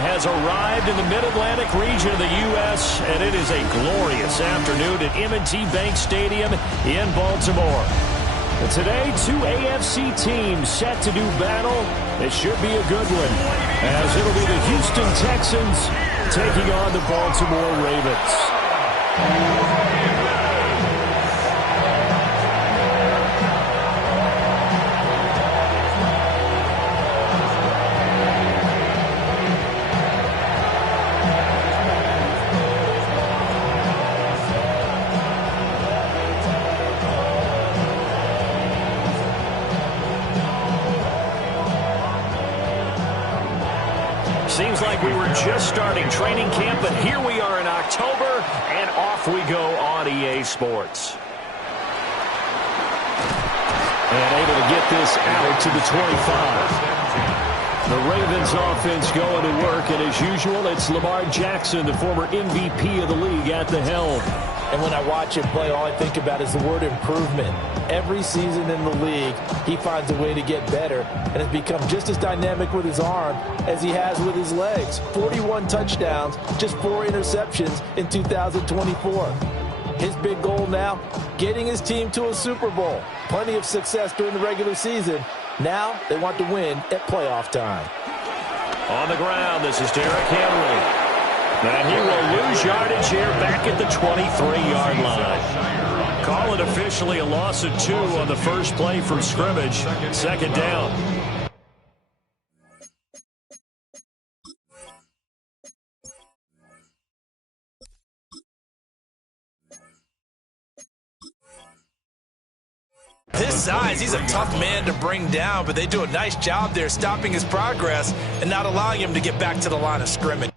has arrived in the Mid-Atlantic region of the U.S., and it is a glorious afternoon at M&T Bank Stadium in Baltimore. And today, two AFC teams set to do battle. It should be a good one, as it'll be the Houston Texans taking on the Baltimore Ravens. Seems like we were just starting training camp, but here we are in October, and off we go on EA Sports. And able to get this out to the 25. The Ravens offense going to work, and as usual, it's Lamar Jackson, the former MVP of the league, at the helm. And when I watch him play, all I think about is the word improvement. Every season in the league, he finds a way to get better and has become just as dynamic with his arm as he has with his legs. 41 touchdowns, just 4 interceptions in 2024. His big goal now, getting his team to a Super Bowl. Plenty of success during the regular season. Now they want to win at playoff time. On the ground, this is Derrick Henry. And he will lose yardage here back at the 23-yard line. Call it officially a loss of 2 on the first play from scrimmage. Second down. His size, he's a tough man to bring down, but they do a nice job there stopping his progress and not allowing him to get back to the line of scrimmage.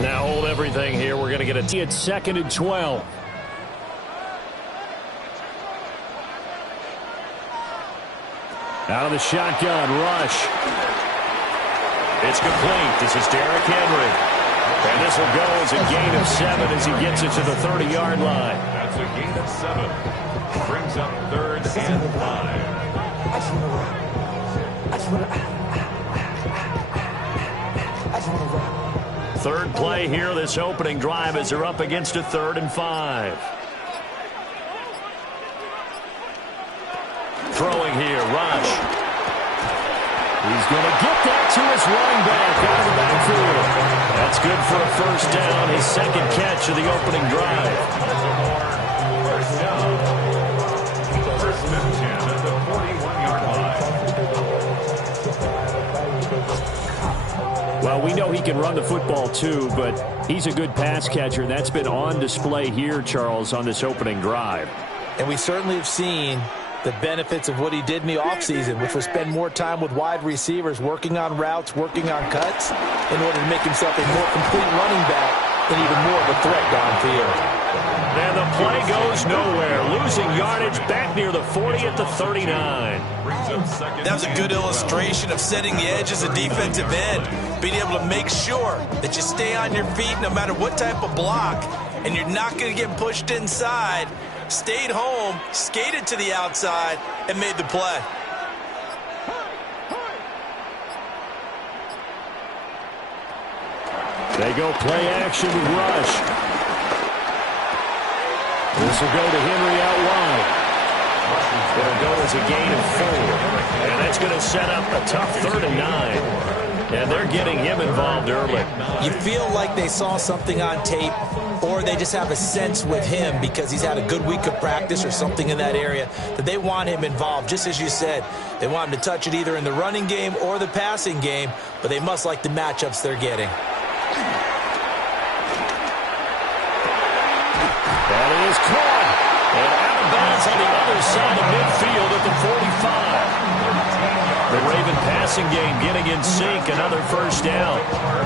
Now hold everything here. We're going to get a tee at 2nd and 12. Out of the shotgun, rush. It's complete. This is Derrick Henry. And this will go as a gain of 7 as he gets it to the 30-yard line. That's a gain of 7. Brings up 3rd and 5. Third play here, this opening drive, as they're up against a 3rd and 5. Throwing here, rush. He's going to get that to his running back out of the backfield. That's good for a first down, his second catch of the opening drive. First down. First and 10 at the 41-yard line. Well, we know he can run the football too, but he's a good pass catcher. That's been on display here, Charles, on this opening drive. And we certainly have seen the benefits of what he did in the offseason, which was spend more time with wide receivers, working on routes, working on cuts, in order to make himself a more complete running back and even more of a threat downfield. And the play goes nowhere. Losing yardage back near the 40 at the 39. That was a good illustration of setting the edge as a defensive end, being able to make sure that you stay on your feet no matter what type of block, and you're not going to get pushed inside. Stayed home, skated to the outside, and made the play. They go play action with rush. This will go to Henry out wide. It'll go as a gain of 4. And that's going to set up a tough 3rd and 9. And they're getting him involved early. You feel like they saw something on tape, or they just have a sense with him because he's had a good week of practice or something in that area that they want him involved. Just as you said, they want him to touch it either in the running game or the passing game, but they must like the matchups they're getting. That is caught. And out of bounds on the other side of midfield at the 45. The Raven passing game getting in sync. Another first down.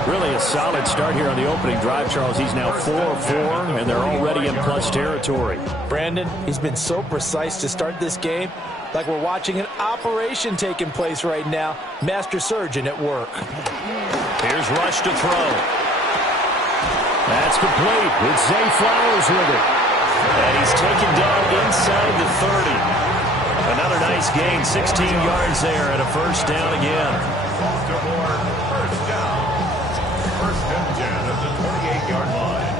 Really a solid start here on the opening drive, Charles. He's now 4-4, and they're already in plus territory. Brandon, he's been so precise to start this game, like we're watching an operation taking place right now. Master surgeon at work. Here's Rush to throw. That's complete with Zay Flowers with it. And he's taken down inside the 30. Another nice gain, 16 yards there, and a first down again. Baltimore, first down. First and 10 at the 28-yard line.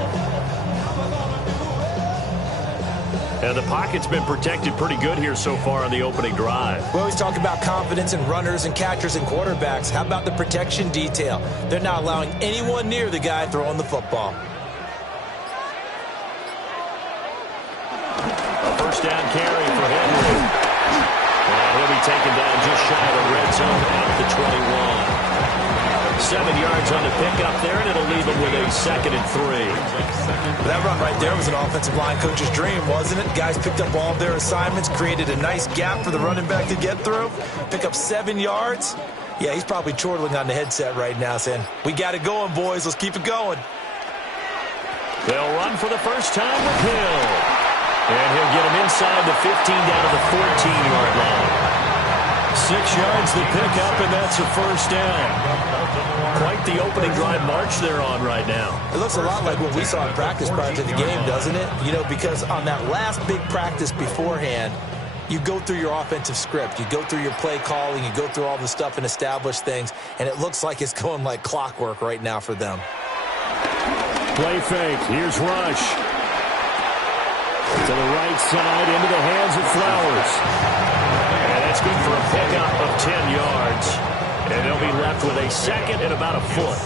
And the pocket's been protected pretty good here so far on the opening drive. We always talk about confidence in runners and catchers and quarterbacks. How about the protection detail? They're not allowing anyone near the guy throwing the football. A first down carry for Henry. And he'll be taken down just shy of the red zone at the 21. 7 yards on the pickup there, and it'll leave him with a 2nd and 3. That run right there was an offensive line coach's dream, wasn't it? Guys picked up all of their assignments, created a nice gap for the running back to get through, pick up 7 yards. Yeah, he's probably chortling on the headset right now saying, we got it going, boys. Let's keep it going. They'll run for the first time with Hill. And he'll get him inside the 15 down to the 14-yard line. 6 yards to pick up, and that's a first down. Quite the opening drive march they're on right now. It looks a lot like what we saw in practice prior to the game, doesn't it? You know, because on that last big practice beforehand, you go through your offensive script. You go through your play calling. You go through all the stuff and establish things, and it looks like it's going like clockwork right now for them. Play fake. Here's Rush. To the right side, into the hands of Flowers. And that's good for a pickup of 10 yards. And they'll be left with a 2nd and about a foot.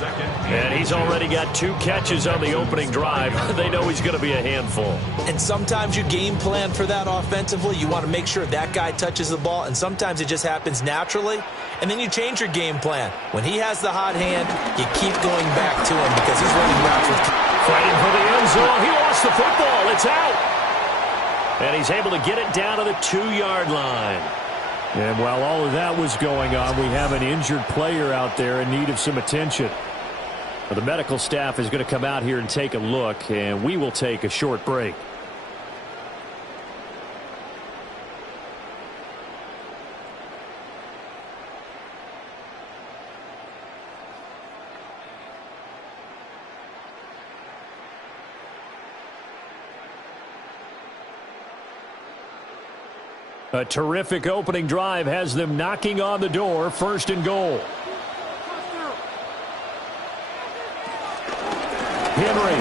And he's already got 2 catches on the opening drive. They know he's going to be a handful. And sometimes you game plan for that offensively. You want to make sure that guy touches the ball, and sometimes it just happens naturally. And then you change your game plan. When he has the hot hand, you keep going back to him because he's running routes with... Fighting for the end zone. He lost the football. It's out. And he's able to get it down to the 2-yard line. And while all of that was going on, we have an injured player out there in need of some attention. The medical staff is going to come out here and take a look, and we will take a short break. A terrific opening drive has them knocking on the door. 1st and goal. Henry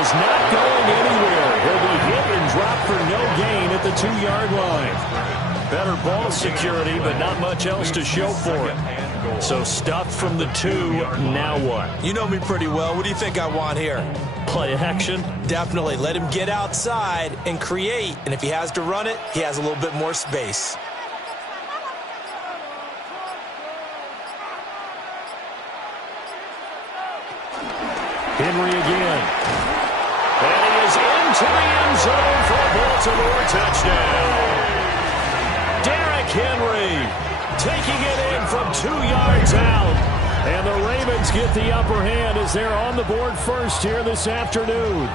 is not going anywhere. He'll be hit and dropped for no gain at the 2-yard line. Better ball security, but not much else to show for it. So stuffed from the 2. Now what? You know me pretty well. What do you think I want here? Play action? Definitely. Let him get outside and create. And if he has to run it, he has a little bit more space. Henry again. And he is into the end zone for a Baltimore touchdown. Derrick Henry taking it in from 2 yards out. And the Ravens get the upper hand as they're on the board first here this afternoon.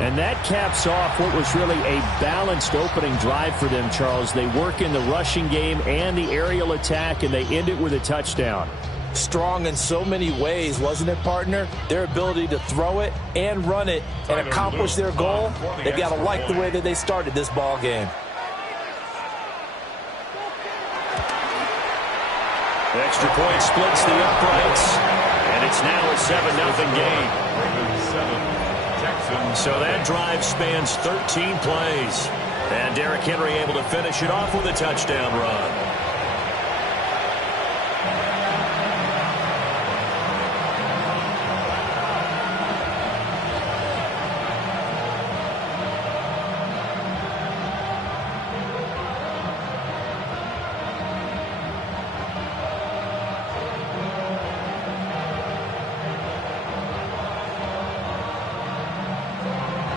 And that caps off what was really a balanced opening drive for them, Charles. They work in the rushing game and the aerial attack, and they end it with a touchdown. Strong in so many ways, wasn't it, partner? Their ability to throw it and run it and accomplish their goal, they've got to like the way that they started this ball game. Extra point splits the uprights, and it's now a 7-0 game. So that drive spans 13 plays. And Derrick Henry able to finish it off with a touchdown run.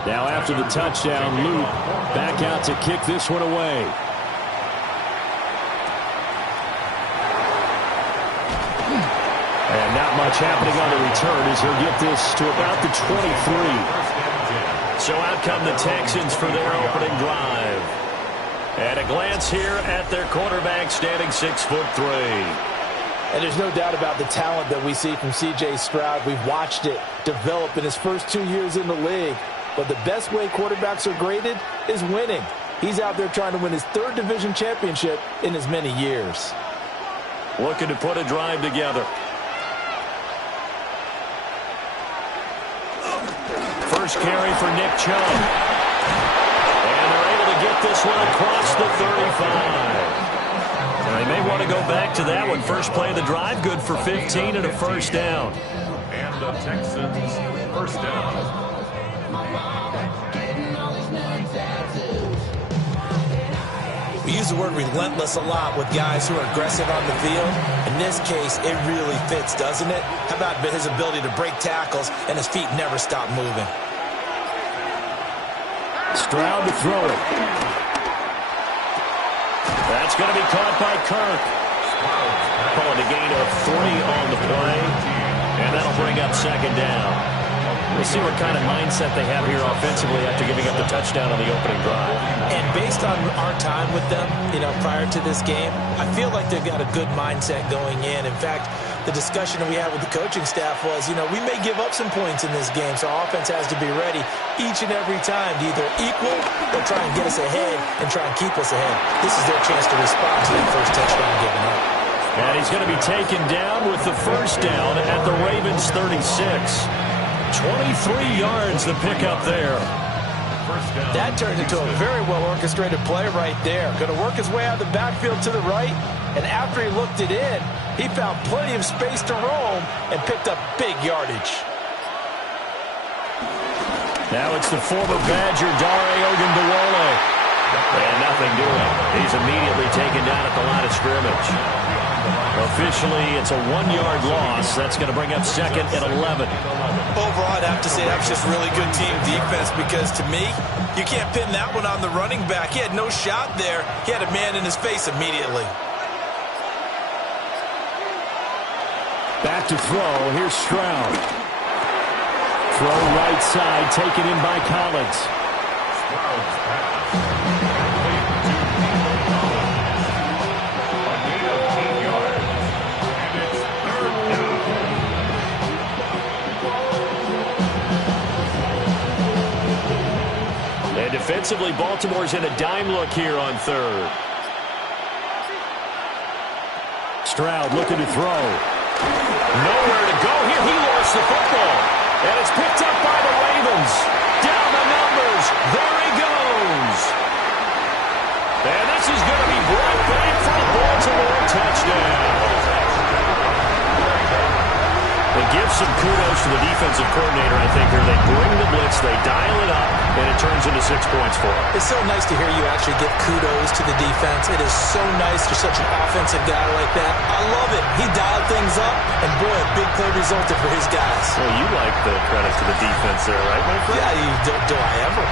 Now after the touchdown, Luke back out to kick this one away. much happening on the return as he'll get this to about the 23. So out come the Texans for their opening drive. At a glance here at their quarterback, standing 6'3". And there's no doubt about the talent that we see from C.J. Stroud. We've watched it develop in his first 2 years in the league. But the best way quarterbacks are graded is winning. He's out there trying to win his 3rd division championship in as many years. Looking to put a drive together. First carry for Nick Chubb. And they're able to get this one across the 35. They may want to go back to that one. First play of the drive, good for 15 and a first down. And the Texans first down. We use the word relentless a lot with guys who are aggressive on the field. In this case, it really fits, doesn't it? How about his ability to break tackles and his feet never stop moving? Stroud to throw it. That's going to be caught by Kirk. Calling a gain of 3 on the play. And that'll bring up second down. We'll see what kind of mindset they have here offensively after giving up the touchdown on the opening drive. And based on our time with them, prior to this game, I feel like they've got a good mindset going in. In fact, the discussion that we had with the coaching staff was, we may give up some points in this game, so our offense has to be ready each and every time to either equal or try and get us ahead and try and keep us ahead. This is their chance to respond to that first touchdown given up. And he's going to be taken down with the first down at the Ravens 36. 23 yards the pickup there. That turned into a very well-orchestrated play right there. Going to work his way out of the backfield to the right, and after he looked it in, he found plenty of space to roam and picked up big yardage. Now it's the former Badger, Dare Ogunbowale. And nothing doing. He's immediately taken down at the line of scrimmage. Officially, it's a 1-yard loss. That's going to bring up second and 11. Overall, I'd have to say that was just really good team defense because, to me, you can't pin that one on the running back. He had no shot there. He had a man in his face immediately. Back to throw. Here's Stroud. Throw right side, taken in by Collins. Stroud's pass. Defensively, Baltimore's in a dime look here on 3rd. Stroud looking to throw. Nowhere to go here. He lost the football. And it's picked up by the Ravens. Down the numbers. There he goes. And this is going to be brought back for a Baltimore touchdown. They give some kudos to the defensive coordinator, I think, here. They bring the blitz, they dial it up, and it turns into 6 points for them. It's so nice to hear you actually give kudos to the defense. It is so nice for such an offensive guy like that. I love it. He dialed things up, and boy, a big play resulted for his guys. Well, you like the credit to the defense there, right, my friend? Yeah, do I ever?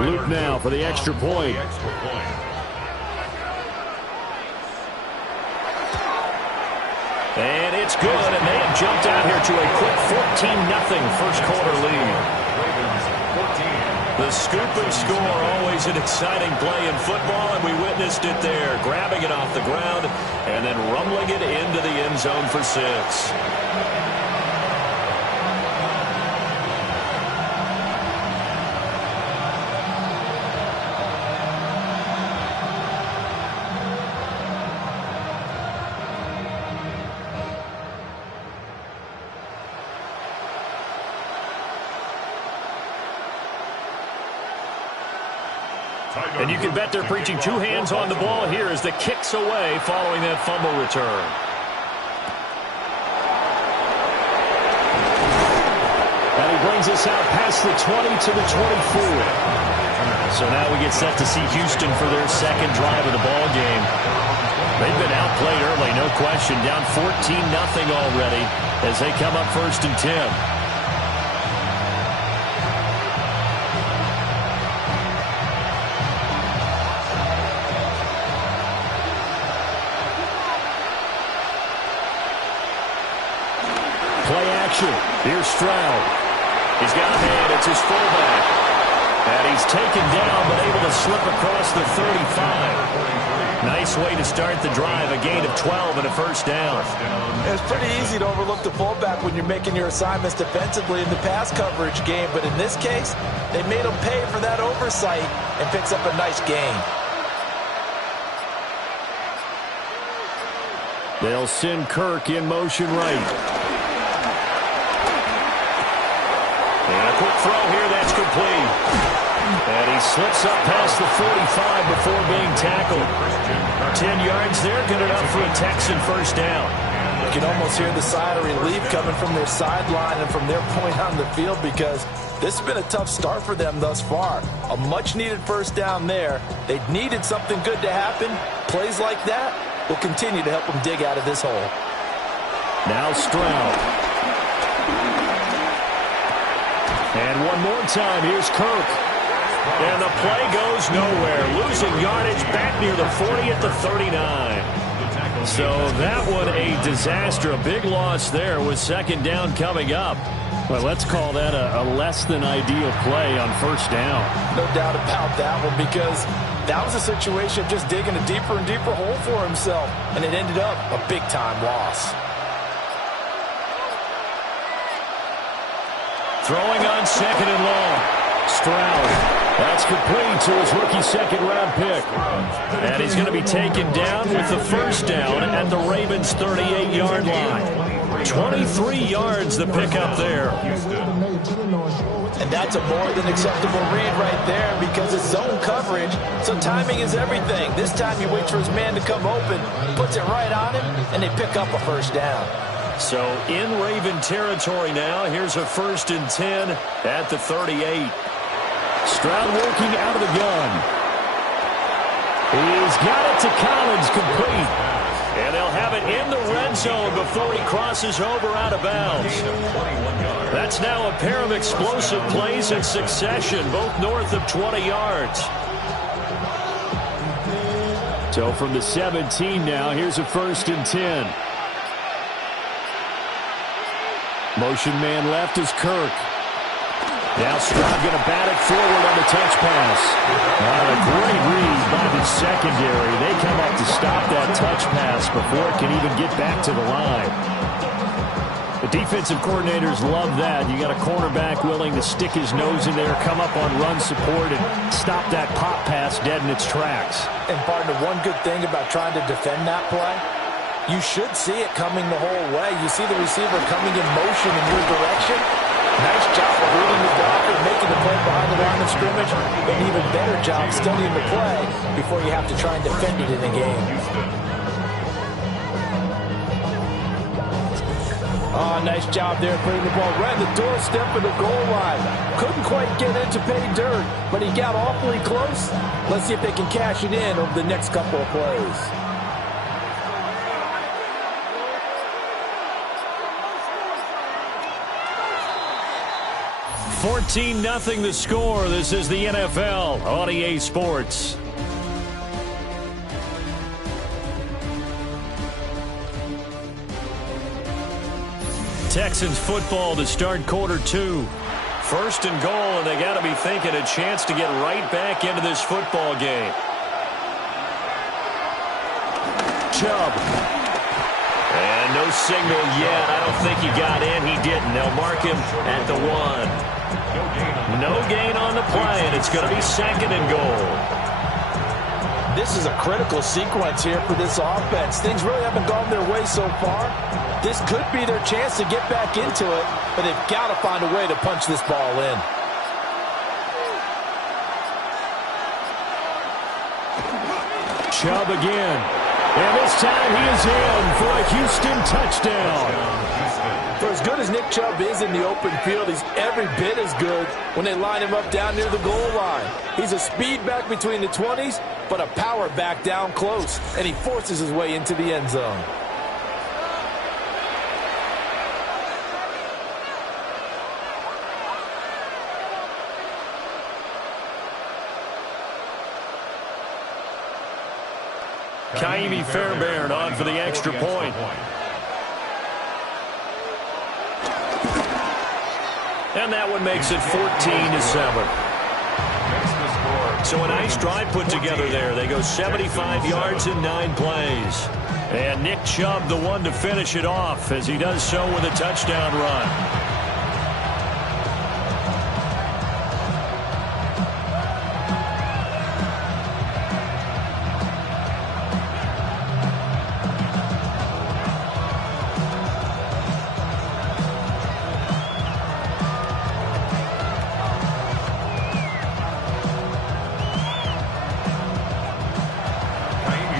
Luke now for the extra point. And it's good, and they have jumped out here to a quick 14-0 first quarter lead. The scoop and score, always an exciting play in football, and we witnessed it there, grabbing it off the ground and then rumbling it into the end zone for 6. And you can bet they're preaching 2 hands on the ball here as the kick's away following that fumble return. And he brings us out past the 20 to the 24. So now we get set to see Houston for their second drive of the ball game. They've been outplayed early, no question. Down 14-0 already as they come up 1st and 10. motion. Here's Stroud. He's got a man. It's his fullback. And he's taken down, but able to slip across the 35. Nice way to start the drive. A gain of 12 and a first down. It's pretty easy to overlook the fullback when you're making your assignments defensively in the pass coverage game. But in this case, they made him pay for that oversight and picks up a nice gain. They'll send Kirk in motion right. And a quick throw here. That's complete. And he slips up past the 45 before being tackled. 10 yards there. Good enough for a Texan first down. You can almost hear the sigh of relief coming from their sideline and from their point on the field because this has been a tough start for them thus far. A much-needed first down there. They needed something good to happen. Plays like that will continue to help them dig out of this hole. Now Stroud. And one more time, here's Kirk. And the play goes nowhere. Losing yardage back near the 40 at the 39. So that one a disaster. A big loss there with second down coming up. Well, let's call that a less than ideal play on first down. No doubt about that one because that was a situation of just digging a deeper and deeper hole for himself. And it ended up a big-time loss. Throwing on second and long. Stroud. That's complete to his rookie second-round pick. And he's going to be taken down with the first down at the Ravens' 38-yard line. 23 yards the pickup there. And that's a more than acceptable read right there because it's zone coverage, so timing is everything. This time he waits for his man to come open, puts it right on him, and they pick up a first down. So in Raven territory now, here's a 1st and 10 at the 38. Stroud working out of the gun. He's got it to Collins, complete. And they'll have it in the red zone before he crosses over out of bounds. That's now a pair of explosive plays in succession, both north of 20 yards. So from the 17 now, here's a 1st and 10. Motion man left is Kirk. Now Stroud going to bat it forward on the touch pass. A great read by the secondary. They come up to stop that touch pass before it can even get back to the line. The defensive coordinators love that. You got a cornerback willing to stick his nose in there, come up on run support, and stop that pop pass dead in its tracks. And partner, one good thing about trying to defend that play, you should see it coming the whole way. You see the receiver coming in motion in your direction. Nice job of reading the blocker, making the play behind the line of scrimmage. An even better job studying the play before you have to try and defend it in a game. Oh, nice job there putting the ball right in the doorstep of the goal line. Couldn't quite get it to pay dirt, but he got awfully close. Let's see if they can cash it in over the next couple of plays. 14-0 the score. This is the NFL on EA Sports. Texans football to start quarter 2. 1st and goal, and they got to be thinking a chance to get right back into this football game. Chubb. And no signal yet. I don't think he got in. He didn't. They'll mark him at the 1. No gain on the play, and it's going to be 2nd and goal. This is a critical sequence here for this offense. Things really haven't gone their way so far. This could be their chance to get back into it, but they've got to find a way to punch this ball in. Chubb again. And this time he is in for a Houston touchdown. For as good as Nick Chubb is in the open field, he's every bit as good when they line him up down near the goal line. He's a speed back between the 20s, but a power back down close, and he forces his way into the end zone. Kaimi Fairbairn on for the extra point. And that one makes it 14-7. So a nice drive put together there. They go 75 yards in 9 plays. And Nick Chubb, the one to finish it off, as he does so with a touchdown run.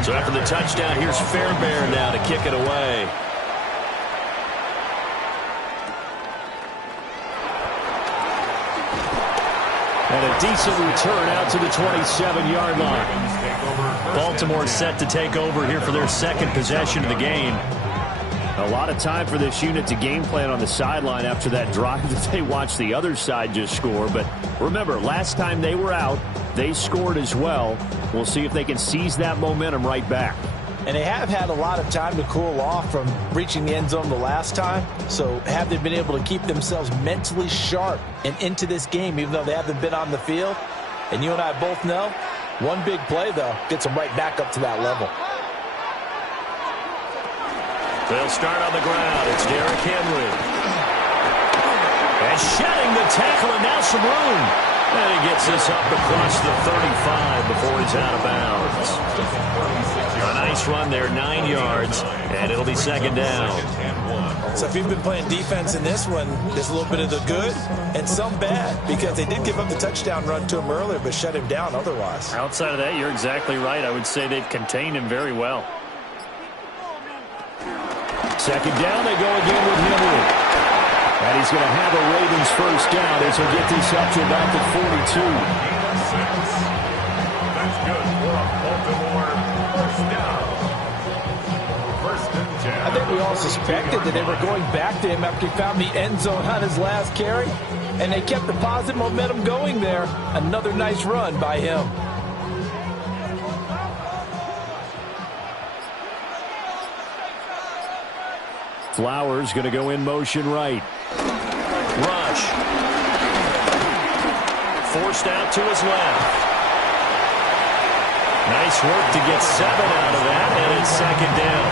So after the touchdown, here's Fairbairn now to kick it away. And a decent return out to the 27-yard line. Baltimore set to take over here for their second possession of the game. A lot of time for this unit to game plan on the sideline after that drive that they watched the other side just score. But remember, last time they were out, they scored as well. We'll see if they can seize that momentum right back. And they have had a lot of time to cool off from reaching the end zone the last time. So have they been able to keep themselves mentally sharp and into this game, even though they haven't been on the field? And you and I both know, one big play, though, gets them right back up to that level. They'll start on the ground. It's Derrick Henry. And shedding the tackle, and now some room. And he gets this up across the 35 before he's out of bounds. A nice run there, 9 yards, and it'll be second down. So if you've been playing defense in this one, there's a little bit of the good and some bad, because they did give up the touchdown run to him earlier, but shut him down otherwise. Outside of that, you're exactly right. I would say they've contained him very well. Second down, they go again with Henry. And he's going to have a Ravens first down as he'll get this up to about the 42. That's good for a Baltimore first down. First and 10. I think we all suspected that they were going back to him after he found the end zone on his last carry, and they kept the positive momentum going there. Another nice run by him. Flowers going to go in motion right. Rush. Forced out to his left. Nice work to get 7 out of that, and it's second down.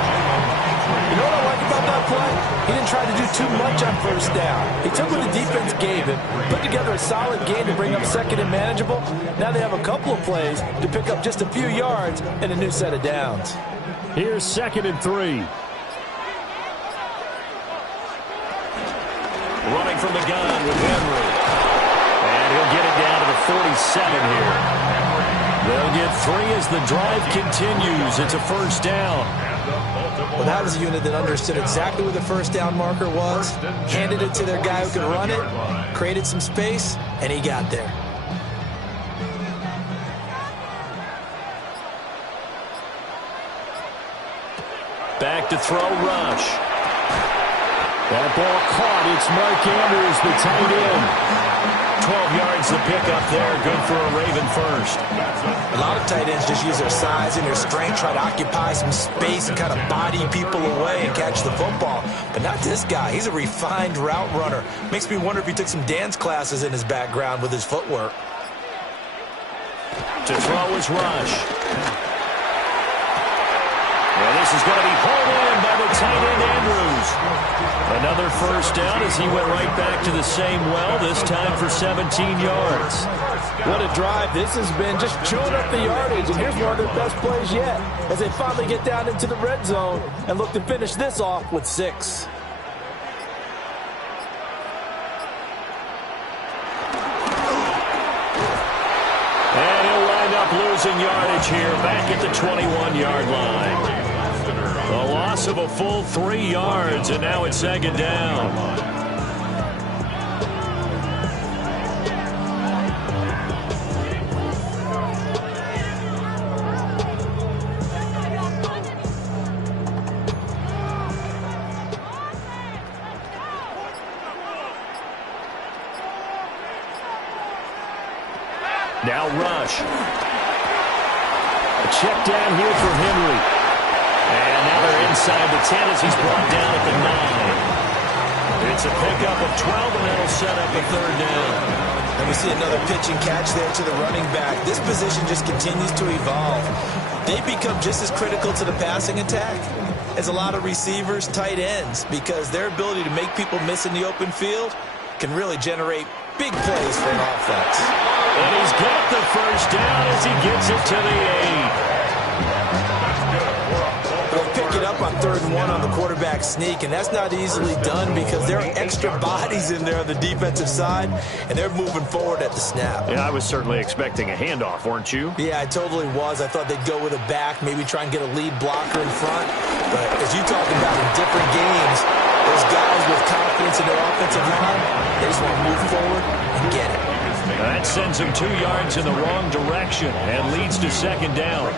You know what I like about that play? He didn't try to do too much on first down. He took what the defense gave him, put together a solid game to bring up second and manageable. Now they have a couple of plays to pick up just a few yards and a new set of downs. Here's 2nd and 3. Running from the gun with Henry. And he'll get it down to the 47 here. They'll get 3 as the drive continues. It's a first down. Well, that was a unit that understood exactly where the first down marker was, handed it to their guy who could run it, created some space, and he got there. Back to throw, Rush. That ball caught. It's Mark Andrews, the tight end. 12 yards to pick up there. Good for a Raven first. A lot of tight ends just use their size and their strength, try to occupy some space and kind of body people away and catch the football. But not this guy. He's a refined route runner. Makes me wonder if he took some dance classes in his background with his footwork. To throw is Rush. Well, this is going to be hauled in by the tight end, Andrews. Another first down as he went right back to the same well, this time for 17 yards. What a drive this has been, just chewing up the yardage. And here's one of their best plays yet as they finally get down into the red zone and look to finish this off with 6. And he'll wind up losing yardage here back at the 21-yard line. A loss of a full 3 yards, and now it's second down. Now Rush. A check down here for Henry. And now they're inside the 10 as he's brought down at the 9. It's a pickup of 12, and that'll set up a third down. And we see another pitch and catch there to the running back. This position just continues to evolve. They become just as critical to the passing attack as a lot of receivers, tight ends, because their ability to make people miss in the open field can really generate big plays for an offense. And he's got the first down as he gets it to the 8. They'll pick it up on 3rd and 1 on the quarterback sneak, and that's not easily done because there are extra bodies in there on the defensive side, and they're moving forward at the snap. Yeah, I was certainly expecting a handoff, weren't you? Yeah, I totally was. I thought they'd go with a back, maybe try and get a lead blocker in front. But as you talk about in different games, those guys with confidence in their offensive line, they just want to move forward and get it. That sends him 2 yards in the wrong direction and leads to 2nd down.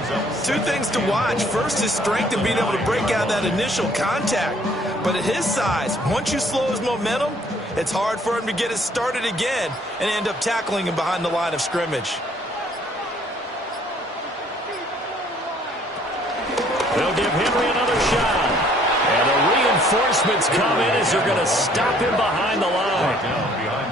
2 things to watch. First, his strength and being able to break out that initial contact. But at his size, once you slow his momentum, it's hard for him to get it started again and end up tackling him behind the line of scrimmage. They'll give Henry another shot. And the reinforcements come in as they're going to stop him behind the line.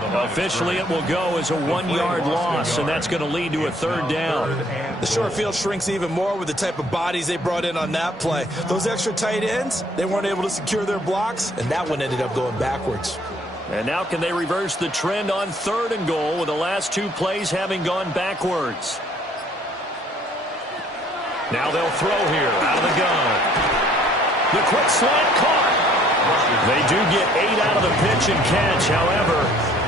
Officially, it will go as a 1-yard loss, and that's going to lead to a 3rd down. The short field shrinks even more with the type of bodies they brought in on that play. Those extra tight ends, they weren't able to secure their blocks, and that one ended up going backwards. And now can they reverse the trend on 3rd and goal with the last 2 plays having gone backwards? Now they'll throw here out of the gun. The quick slant caught. They do get 8 out of the pitch and catch. However,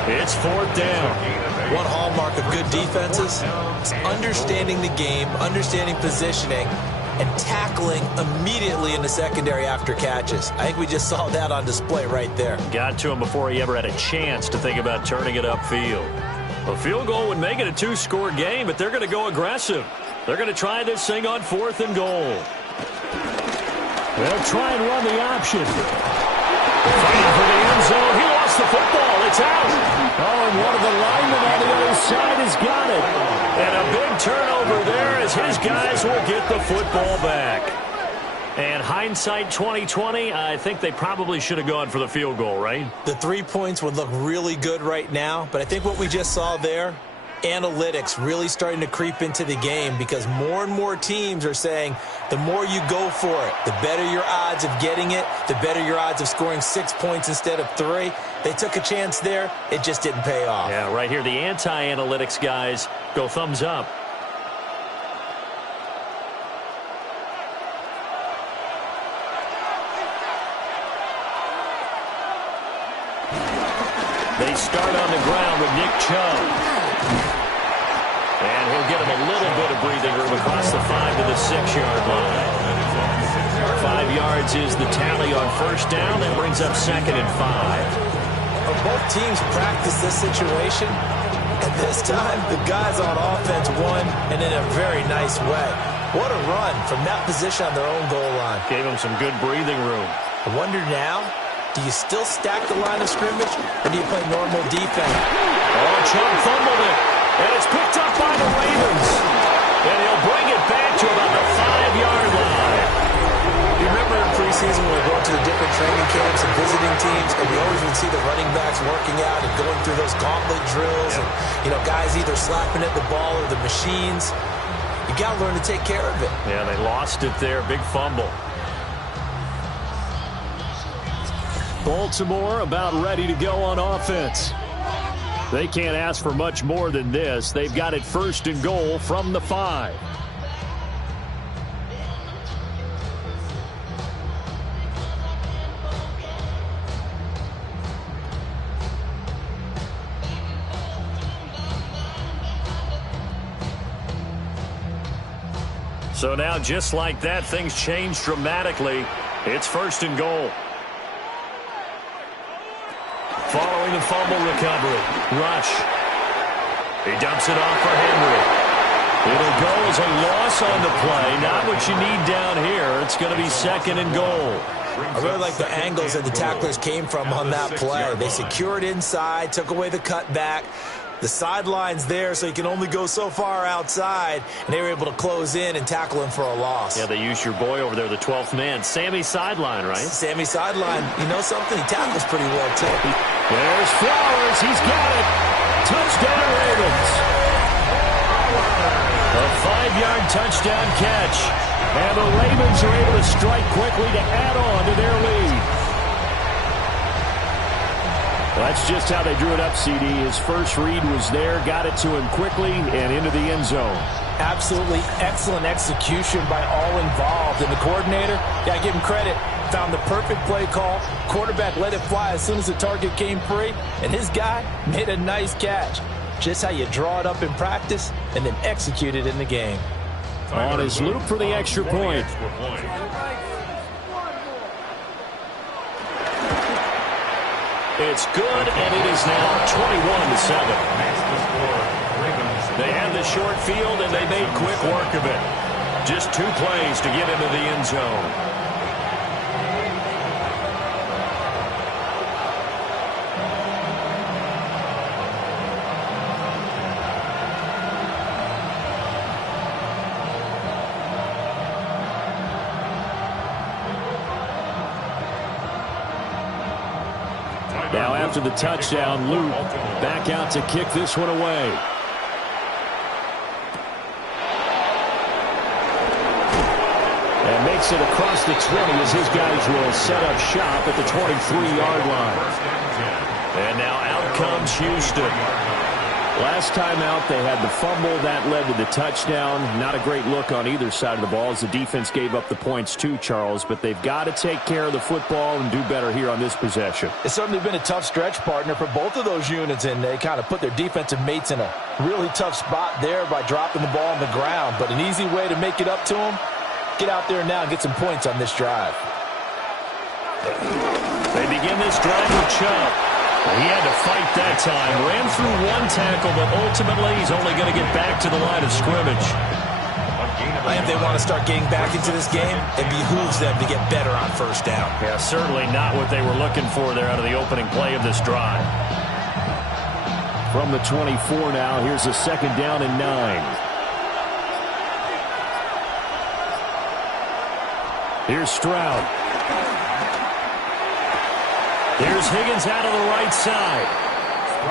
it's 4th down. One hallmark of good defenses is understanding the game, understanding positioning, and tackling immediately in the secondary after catches. I think we just saw that on display right there. Got to him before he ever had a chance to think about turning it upfield. A field goal would make it a 2-score game, but they're going to go aggressive. They're going to try this thing on 4th and goal. They'll try and run the option. Fighting for the end zone. He lost the football. It's out. Oh, and one of the linemen on the other side has got it. And a big turnover there as his guys will get the football back. And hindsight 2020, I think they probably should have gone for the field goal, right? The 3 points would look really good right now, but I think what we just saw there, analytics really starting to creep into the game because more and more teams are saying the more you go for it, the better your odds of getting it, the better your odds of scoring 6 points instead of 3. They took a chance there. It just didn't pay off. Yeah, right here, the anti-analytics guys go thumbs up. They start on the ground with Nick Chubb. And he'll get him a little bit of breathing room across the 5 to the 6-yard line. 5 yards is the tally on 1st down. That brings up 2nd and 5. Both teams practice this situation, and this time the guys on offense won, and in a very nice way. What a run from that position on their own goal line. Gave him some good breathing room. I wonder now, do you still stack the line of scrimmage, or do you play normal defense? Oh, Chubb fumbled it. And it's picked up by the Ravens. And he'll bring it back to about the 5-yard line. You remember in preseason when we go to the different training camps and visiting teams, and we always would see the running backs working out and going through those gauntlet drills, and, you know, guys either slapping at the ball or the machines. You got to learn to take care of it. Yeah, they lost it there. Big fumble. Baltimore about ready to go on offense. They can't ask for much more than this. They've got it 1st and goal from the 5. So now, just like that, things change dramatically. It's 1st and goal. Following the fumble recovery. Rush. He dumps it off for Henry. It'll go as a loss on the play. Not what you need down here. It's going to be 2nd and goal. I really like the angles that the tacklers came from on that play. They secured inside, took away the cutback. The sideline's there, so he can only go so far outside, and they were able to close in and tackle him for a loss. Yeah, they used your boy over there, the 12th man. Sammy sideline, right? Sammy sideline. You know something? He tackles pretty well, too. There's Flowers. He's got it. Touchdown, Ravens. A 5-yard touchdown catch. And the Ravens are able to strike quickly to add on to their lead. Well, that's just how they drew it up, CD. His first read was there, got it to him quickly, and into the end zone. Absolutely excellent execution by all involved. And the coordinator, got to give him credit, found the perfect play call. Quarterback let it fly as soon as the target came free, and his guy made a nice catch. Just how you draw it up in practice and then execute it in the game. On his loop for the extra point. It's good, and it is now 21-7. They had the short field, and they made quick work of it. Just 2 plays to get into the end zone. Now after the touchdown, Luke back out to kick this one away. And makes it across the 20 as his guys will set up shop at the 23-yard line. And now out comes Houston. Last time out, they had the fumble. That led to the touchdown. Not a great look on either side of the ball as the defense gave up the points too, Charles. But they've got to take care of the football and do better here on this possession. It's certainly been a tough stretch, partner, for both of those units, and they kind of put their defensive mates in a really tough spot there by dropping the ball on the ground. But an easy way to make it up to them, get out there now and get some points on this drive. They begin this drive with Chubb. He had to fight that time. Ran through 1 tackle, but ultimately he's only going to get back to the line of scrimmage. If they want to start getting back into this game, it behooves them to get better on first down. Yeah, certainly not what they were looking for there out of the opening play of this drive. From the 24 now, here's a 2nd down and 9. Here's Stroud. Here's Higgins out of the right side.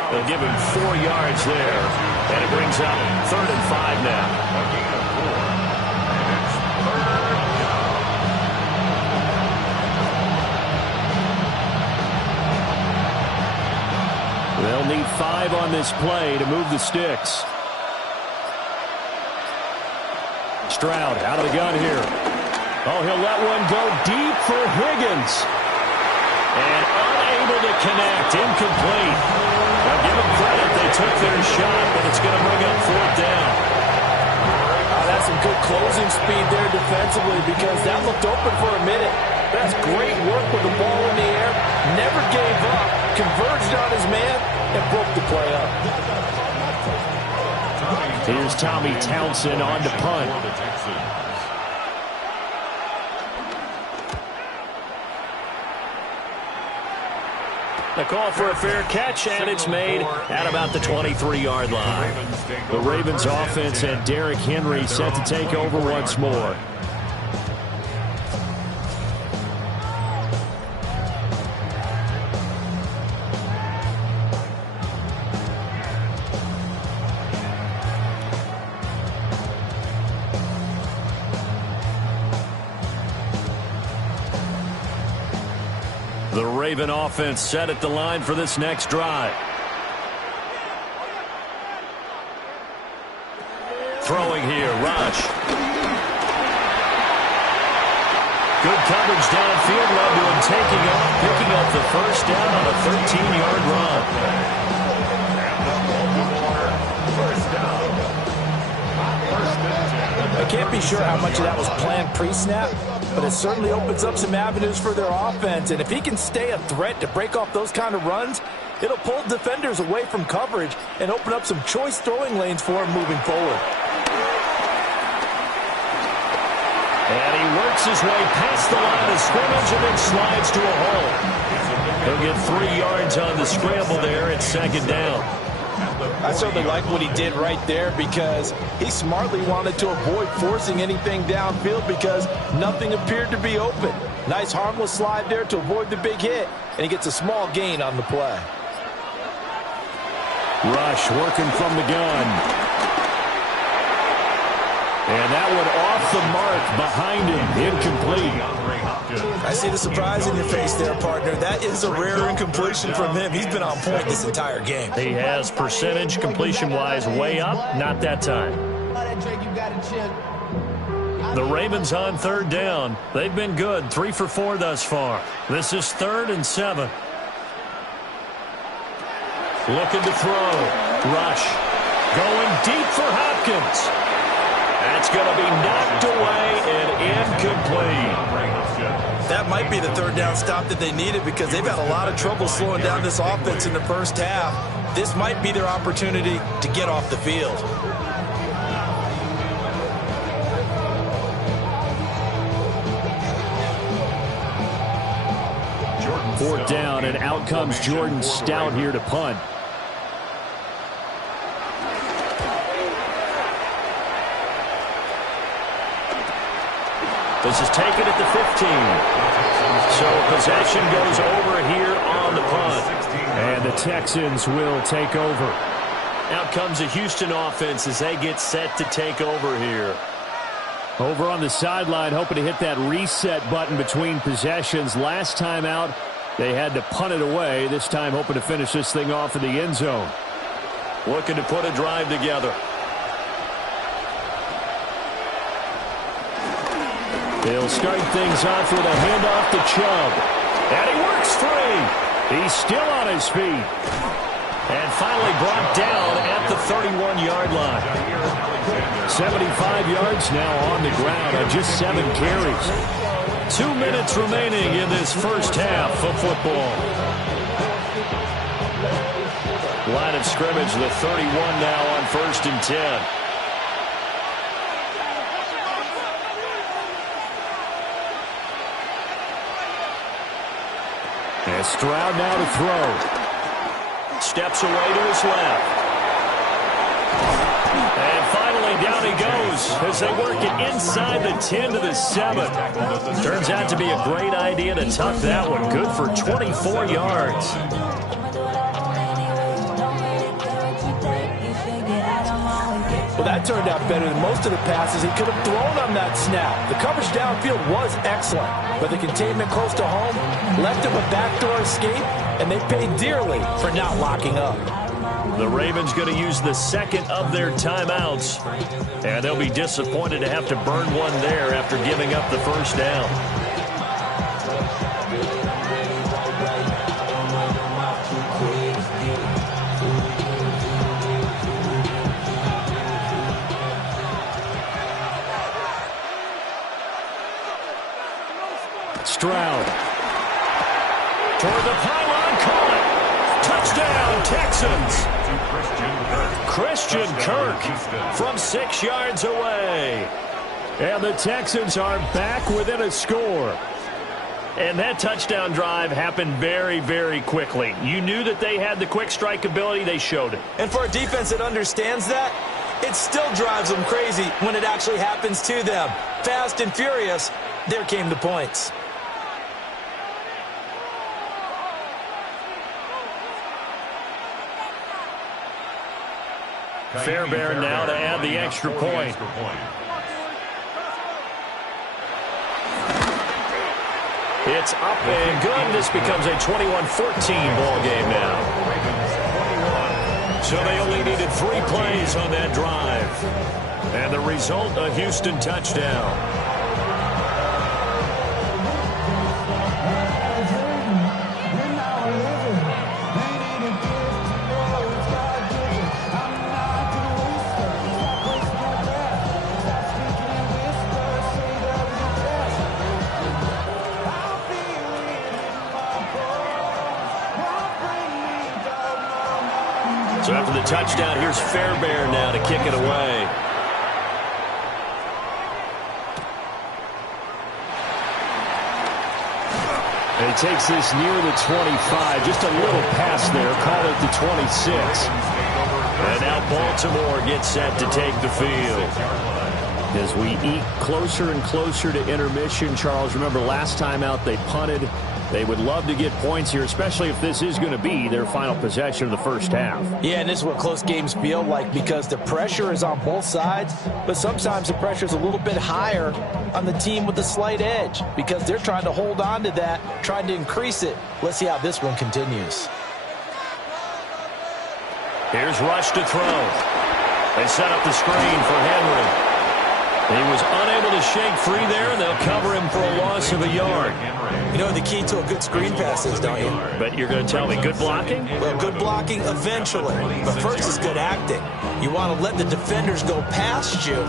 They'll give him 4 yards there. And it brings up 3rd and 5 now. They'll need 5 on this play to move the sticks. Stroud out of the gun here. Oh, he'll let one go deep for Higgins. And unable to connect, incomplete. Now give them credit, they took their shot, but it's going to bring up 4th down. That's some good closing speed there defensively because that looked open for a minute. That's great work with the ball in the air. Never gave up, converged on his man, and broke the play up. Here's Tommy Townsend on to punt. The call for a fair catch, and it's made at about the 23-yard line. The Ravens offense and Derrick Henry set to take over once more. The Raven offense set at the line for this next drive. Throwing here, Rush. Good coverage downfield, led to him picking up the 1st down on a 13-yard run. I can't be sure how much of that was planned pre-snap, but it certainly opens up some avenues for their offense. And if he can stay a threat to break off those kind of runs, it'll pull defenders away from coverage and open up some choice throwing lanes for him moving forward. And he works his way past the line of scrimmage and then slides to a hole. He'll get 3 yards on the scramble there at 2nd down. I certainly like what he did right there because he smartly wanted to avoid forcing anything downfield because nothing appeared to be open. Nice harmless slide there to avoid the big hit, and he gets a small gain on the play. Rush working from the gun. And that one off the mark behind him. Incomplete. I see the surprise in your face there, partner. That is a rare incompletion from him. He's been on point this entire game. He has percentage completion-wise way up. Not that time. The Ravens on third down. They've been good. 3 for 4 thus far. This is 3rd and 7. Looking to throw. Rush. Going deep for Hopkins. That's going to be knocked away and incomplete. That might be the 3rd down stop that they needed because they've had a lot of trouble slowing down this offense in the first half. This might be their opportunity to get off the field. 4th down, and out comes Jordan Stout here to punt. This is taken at the 15. So possession goes over here on the punt. And the Texans will take over. Out comes the Houston offense as they get set to take over here. Over on the sideline, hoping to hit that reset button between possessions. Last time out, they had to punt it away. This time hoping to finish this thing off in the end zone. Looking to put a drive together. They'll start things off with a handoff to Chubb. And he works free. He's still on his feet. And finally brought down at the 31-yard line. 75 yards now on the ground on just 7 carries. 2 minutes remaining in this first half of football. Line of scrimmage, the 31 now on 1st and 10. And Stroud now to throw. Steps away to his left. And finally down he goes as they work it inside the 10 to the 7. Turns out to be a great idea to tuck that one. Good for 24 yards. Well, that turned out better than most of the passes he could have thrown on that snap. The coverage downfield was excellent, but the containment close to home left him a backdoor escape, and they paid dearly for not locking up. The Ravens going to use the second of their timeouts, and they'll be disappointed to have to burn one there after giving up the first down. Stroud. Toward the pylon, caught. Touchdown, Texans. Christian Kirk from 6 yards away. And the Texans are back within a score. And that touchdown drive happened very, very quickly. You knew that they had the quick strike ability. They showed it. And for a defense that understands that, it still drives them crazy when it actually happens to them. Fast and furious, there came the points. Fairbairn now to add the extra point. It's up and good. This becomes a 21-14 ball game now. So they only needed 3 plays on that drive. And the result, a Houston touchdown. So after the touchdown, here's Fairbairn now to kick it away. And he takes this near the 25. Just a little pass there. Call it the 26. And now Baltimore gets set to take the field. As we eat closer and closer to intermission, Charles, remember last time out they punted. They would love to get points here, especially if this is going to be their final possession of the first half. Yeah, and this is what close games feel like because the pressure is on both sides, but sometimes the pressure is a little bit higher on the team with the slight edge because they're trying to hold on to that, trying to increase it. Let's see how this one continues. Here's Rush to throw. They set up the screen for Henry. He was unable to shake free there, and they'll cover him for a loss of a yard. You know the key to a good screen pass is, don't you? But you're going to tell me, good blocking? Well, good blocking eventually. But first is good acting. You want to let the defenders go past you,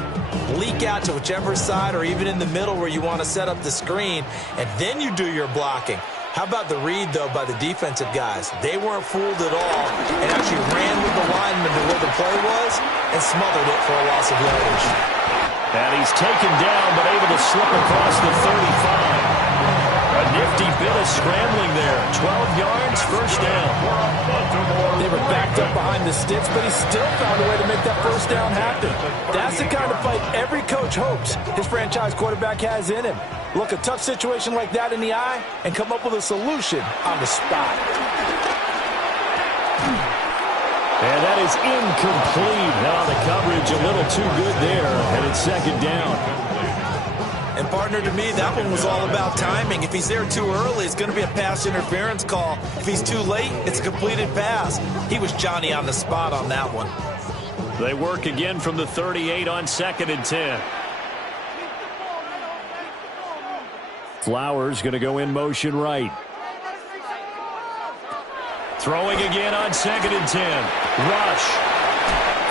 leak out to whichever side or even in the middle where you want to set up the screen, and then you do your blocking. How about the read, though, by the defensive guys? They weren't fooled at all and actually ran with the lineman to where the play was and smothered it for a loss of yardage. And he's taken down, but able to slip across the 35. A nifty bit of scrambling there. 12 yards, first down. They were backed up behind the sticks, but he still found a way to make that first down happen. That's the kind of fight every coach hopes his franchise quarterback has in him. Look a tough situation like that in the eye and come up with a solution on the spot. And that is incomplete. Now the coverage a little too good there, and it's second down. And partner, to me, that one was all about timing. If he's there too early, it's going to be a pass interference call. If he's too late, it's a completed pass. He was Johnny on the spot on that one. They work again from the 38 on 2nd and 10. Flowers going to go in motion right. Throwing again on 2nd and 10. Rush.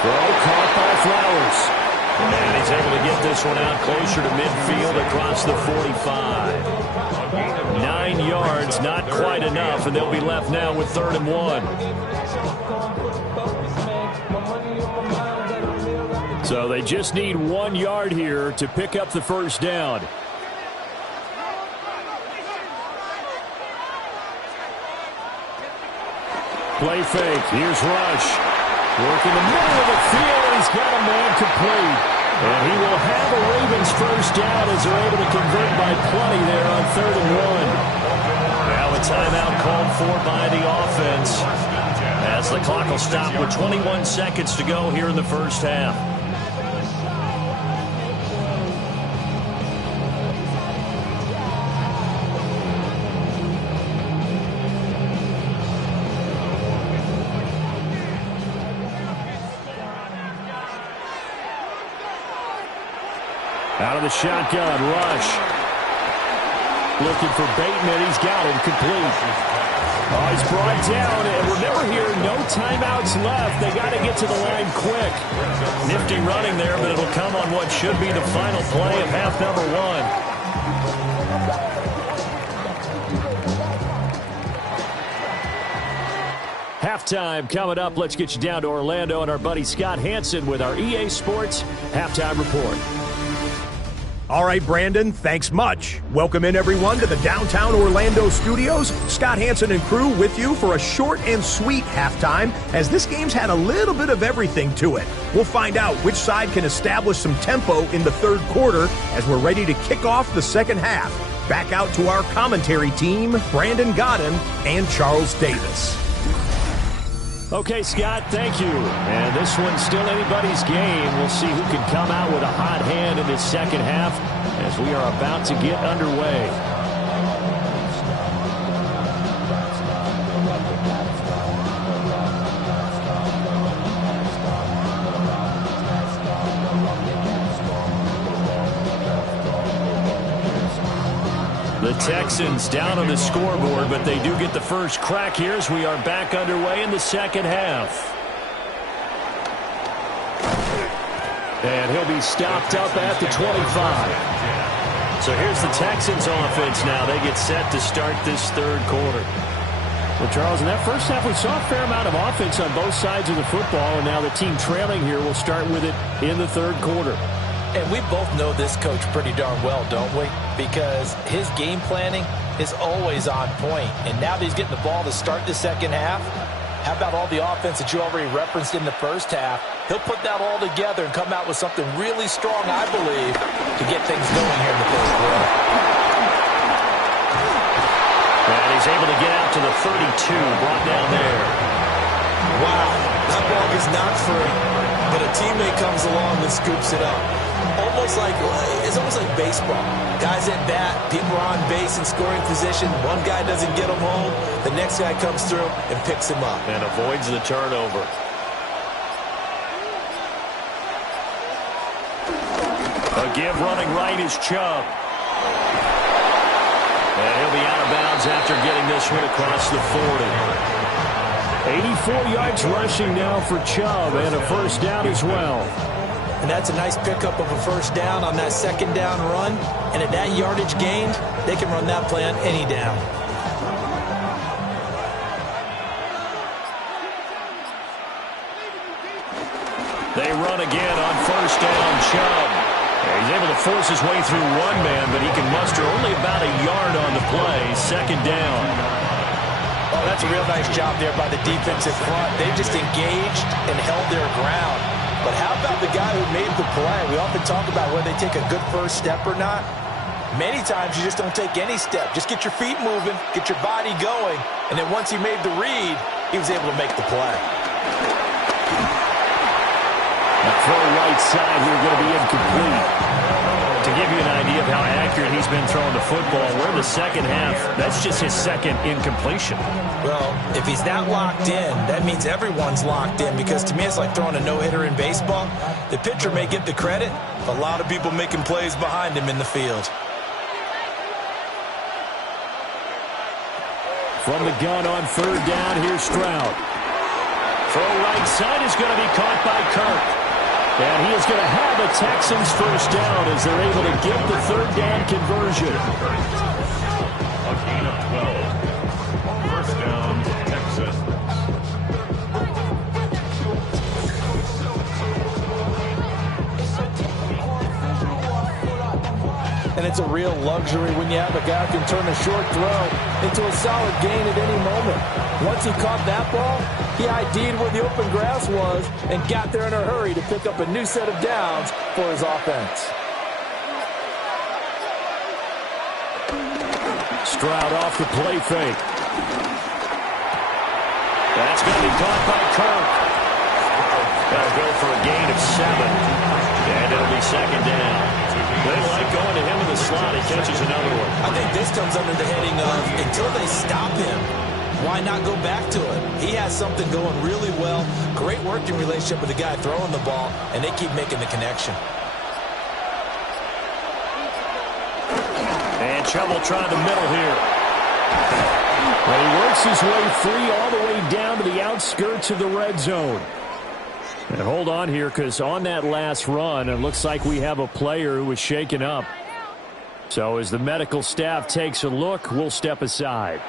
Throw caught by Flowers. And he's able to get this one out closer to midfield across the 45. 9 yards, not quite enough, and they'll be left now with 3rd and 1. So they just need 1 yard here to pick up the first down. Play fake. Here's Rush. Working the middle of the field, and he's got a man complete. And he will have a Ravens first down as they're able to convert by plenty there on 3rd and 1. Now a timeout called for by the offense as the clock will stop with 21 seconds to go here in the first half. Out of the shotgun, Rush. Looking for Bateman. He's got him complete. Oh, he's brought down. And remember here, no timeouts left. They got to get to the line quick. Nifty running there, but it'll come on what should be the final play of half number 1. Halftime coming up. Let's get you down to Orlando and our buddy Scott Hansen with our EA Sports Halftime Report. All right, Brandon, thanks much. Welcome in, everyone, to the downtown Orlando studios. Scott Hansen and crew with you for a short and sweet halftime, as this game's had a little bit of everything to it. We'll find out which side can establish some tempo in the third quarter as we're ready to kick off the second half. Back out to our commentary team, Brandon Godden and Charles Davis. Okay, Scott, thank you. And this one's still anybody's game. We'll see who can come out with a hot hand in this second half as we are about to get underway. The Texans down on the scoreboard, but they do get the first crack here as we are back underway in the second half. And he'll be stopped up at the 25. So here's the Texans offense now. They get set to start this third quarter. Well, Charles, in that first half, we saw a fair amount of offense on both sides of the football, and now the team trailing here will start with it in the third quarter. And we both know this coach pretty darn well, don't we? Because his game planning is always on point. And now that he's getting the ball to start the second half, How about all the offense that you already referenced in the first half? He'll put that all together and come out with something really strong, I believe, to get things going here in the fourth quarter. And he's able to get out to the 32, brought down there. Wow, that ball is not free, but a teammate comes along and scoops it up. It's almost like baseball. Guys at bat, people are on base in scoring position. One guy doesn't get him home. The next guy comes through and picks him up. And avoids the turnover. A give running right is Chubb. And he'll be out of bounds after getting this one across the 40. 84 yards rushing now for Chubb, and a first down as well. And that's a nice pickup of a first down on that second down run. And at that yardage gained, they can run that play on any down. They run again on first down, Chubb. He's able to force his way through one man, but he can muster only about a yard on the play. Second down. Oh, that's a real nice job there by the defensive front. They just engaged and held their ground. But how about the guy who made the play? We often talk about whether they take a good first step or not. Many times you just don't take any step. Just get your feet moving, get your body going, and then once he made the read, he was able to make the play. A throw right side here going to be incomplete. To give you an idea of how accurate he's been throwing the football, we're in the second half. That's just his second incompletion. Well, if he's that locked in, that means everyone's locked in, because to me it's like throwing a no-hitter in baseball. The pitcher may get the credit, a lot of people making plays behind him in the field. From the gun on third down, here's Stroud. Throw right side is going to be caught by Kirk. And he is going to have the Texans first down as they're able to get the third down conversion. A gain of 12. First down, Texans. And it's a real luxury when you have a guy who can turn a short throw into a solid gain at any moment. Once he caught that ball, he ID'd where the open grass was and got there in a hurry to pick up a new set of downs for his offense. Stroud off the play fake. That's going to be caught by Kirk. That'll go for a gain of 7. And it'll be second down. They like going to him in the slot. He catches another one. I think this comes under the heading of, until they stop him, why not go back to it? He has something going really well. Great working relationship with the guy throwing the ball, and they keep making the connection. And Chubb will try the middle here. But he works his way free all the way down to the outskirts of the red zone. And hold on here, because on that last run, it looks like we have a player who was shaken up. So as the medical staff takes a look, we'll step aside.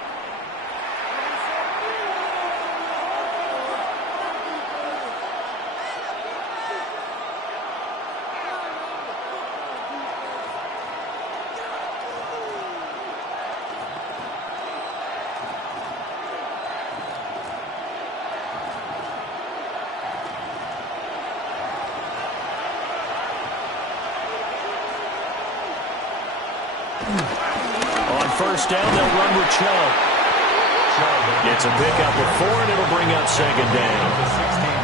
On first down, they'll run with Chubb. Gets a pickup of 4, and it'll bring up second down.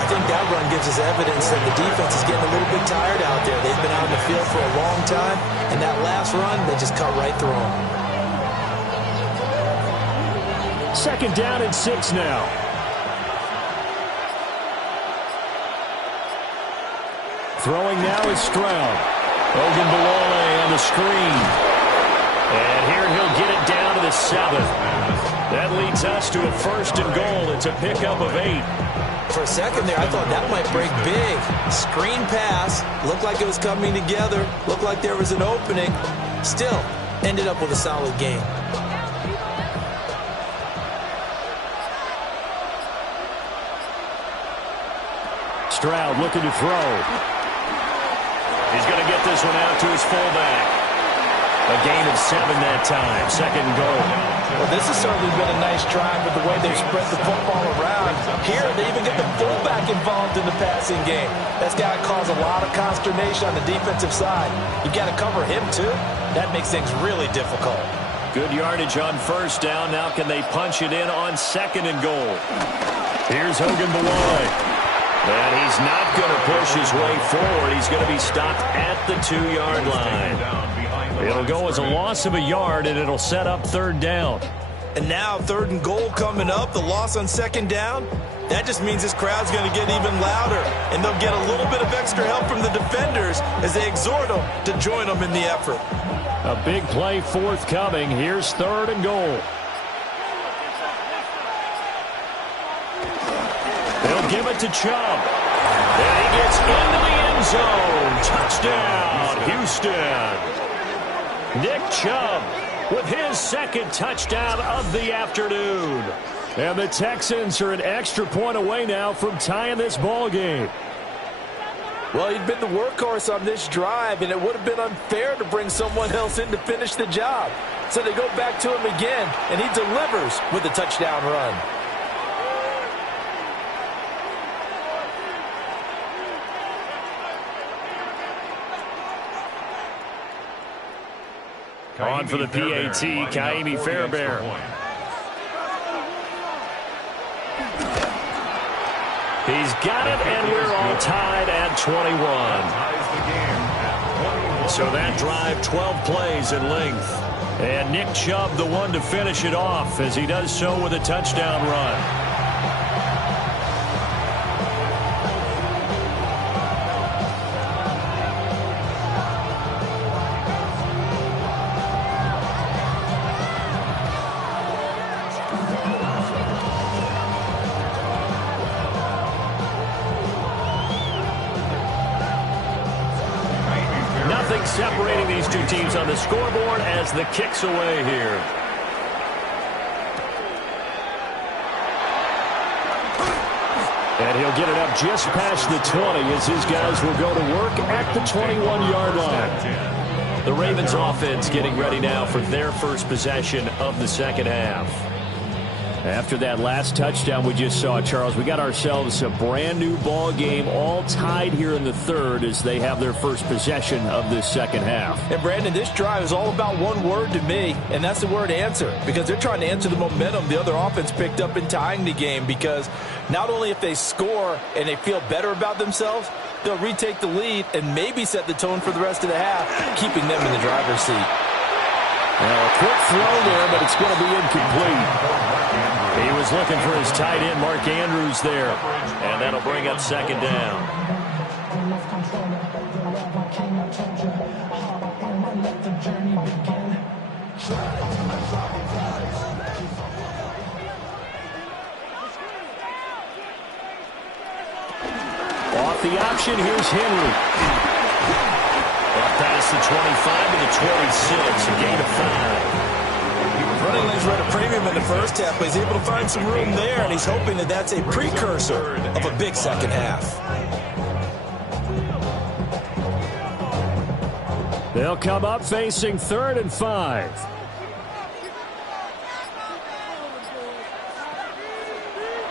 I think that run gives us evidence that the defense is getting a little bit tired out there. They've been out in the field for a long time, and that last run, they just cut right through them. Second down and 6 now. Throwing now is Stroud. Ogunbowale on the screen. And here he'll get it down to the 7. That leads us to a first and goal. It's a pickup of 8. For a second there, I thought that might break big. Screen pass. Looked like it was coming together. Looked like there was an opening. Still, ended up with a solid game. Stroud looking to throw. He's going to get this one out to his fullback. A gain of 7 that time. Second and goal. Well, this has certainly been a nice drive with the way they've spread the football around. Here, they even get the fullback involved in the passing game. That's got to cause a lot of consternation on the defensive side. You got to cover him, too. That makes things really difficult. Good yardage on first down. Now can they punch it in on second and goal? Here's Hogan Beloy. And he's not going to push his way forward. He's going to be stopped at the 2-yard line. It'll go as a loss of a yard, and it'll set up third down. And now third and goal coming up, the loss on second down. That just means this crowd's going to get even louder, and they'll get a little bit of extra help from the defenders as they exhort them to join them in the effort. A big play forthcoming. Here's third and goal. They'll give it to Chubb. And he gets into the end zone. Touchdown, Houston. Nick Chubb with his second touchdown of the afternoon. And the Texans are an extra point away now from tying this ball game. Well, he'd been the workhorse on this drive, and it would have been unfair to bring someone else in to finish the job. So they go back to him again, and he delivers with a touchdown run. On for the PAT, Kaimi Fairbairn. He's got it, and we're all tied at 21. So that drive, 12 plays in length. And Nick Chubb, the one to finish it off, as he does so with a touchdown run. Separating these two teams on the scoreboard as the kick's away here. And he'll get it up just past the 20 as his guys will go to work at the 21-yard line. The Ravens offense getting ready now for their first possession of the second half. After that last touchdown we just saw, Charles, we got ourselves a brand new ball game, all tied here in the third as they have their first possession of this second half. And Brandon, this drive is all about one word to me, and that's the word answer, because they're trying to answer the momentum the other offense picked up in tying the game, because not only if they score and they feel better about themselves, they'll retake the lead and maybe set the tone for the rest of the half, keeping them in the driver's seat. Well, a quick throw there, but it's going to be incomplete. He was looking for his tight end, Mark Andrews, there. And that'll bring up second down. Off the option, here's Henry. Up past the 25 to the 26, a gain of 5. Running lanes were at a premium in the first half, but he's able to find some room there, and he's hoping that that's a precursor of a big second half. They'll come up facing 3rd and 5.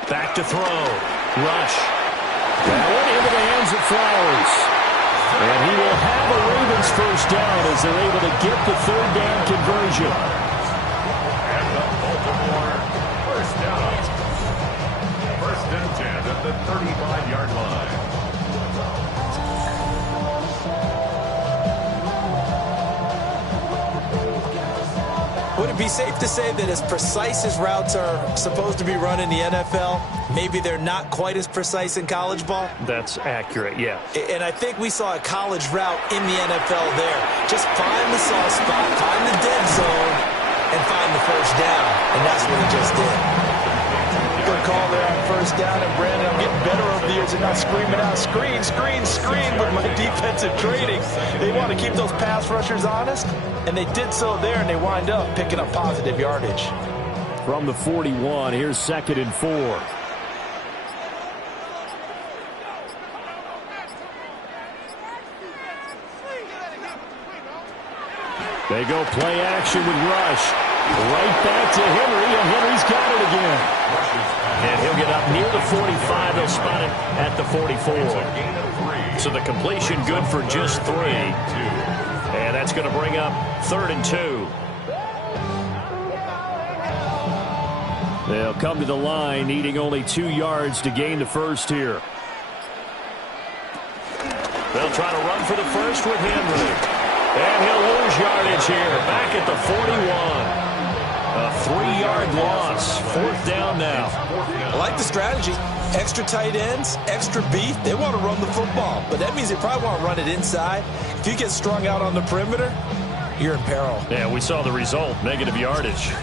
Back to throw. Rush. That one into the hands of Flowers. And he will have a Ravens first down as they're able to get the third down conversion. First down. First and 10 at the 35-yard line. Would it be safe to say that as precise as routes are supposed to be run in the NFL, maybe they're not quite as precise in college ball? That's accurate, yeah. And I think we saw a college route in the NFL there. Just find the soft spot, find the dead zone, and find the first down. And that's what he just did. Good call there on first down. And Brandon, I'm getting better over the years and not screaming out, screen, screen, screen with my defensive training. They want to keep those pass rushers honest, and they did so there, and they wind up picking up positive yardage. From the 41, here's 2nd and 4. They go play action with Rush. Right back to Henry, and Henry's got it again. And he'll get up near the 45. They'll spot it at the 44. So the completion good for just 3. And that's going to bring up 3rd and 2. They'll come to the line, needing only 2 yards to gain the first here. They'll try to run for the first with Henry. And he'll lose yardage here, back at the 41. A 3-yard loss, 4th down now. I like the strategy. Extra tight ends, extra beef. They want to run the football, but that means they probably want to run it inside. If you get strung out on the perimeter, you're in peril. Yeah, we saw the result, negative yardage.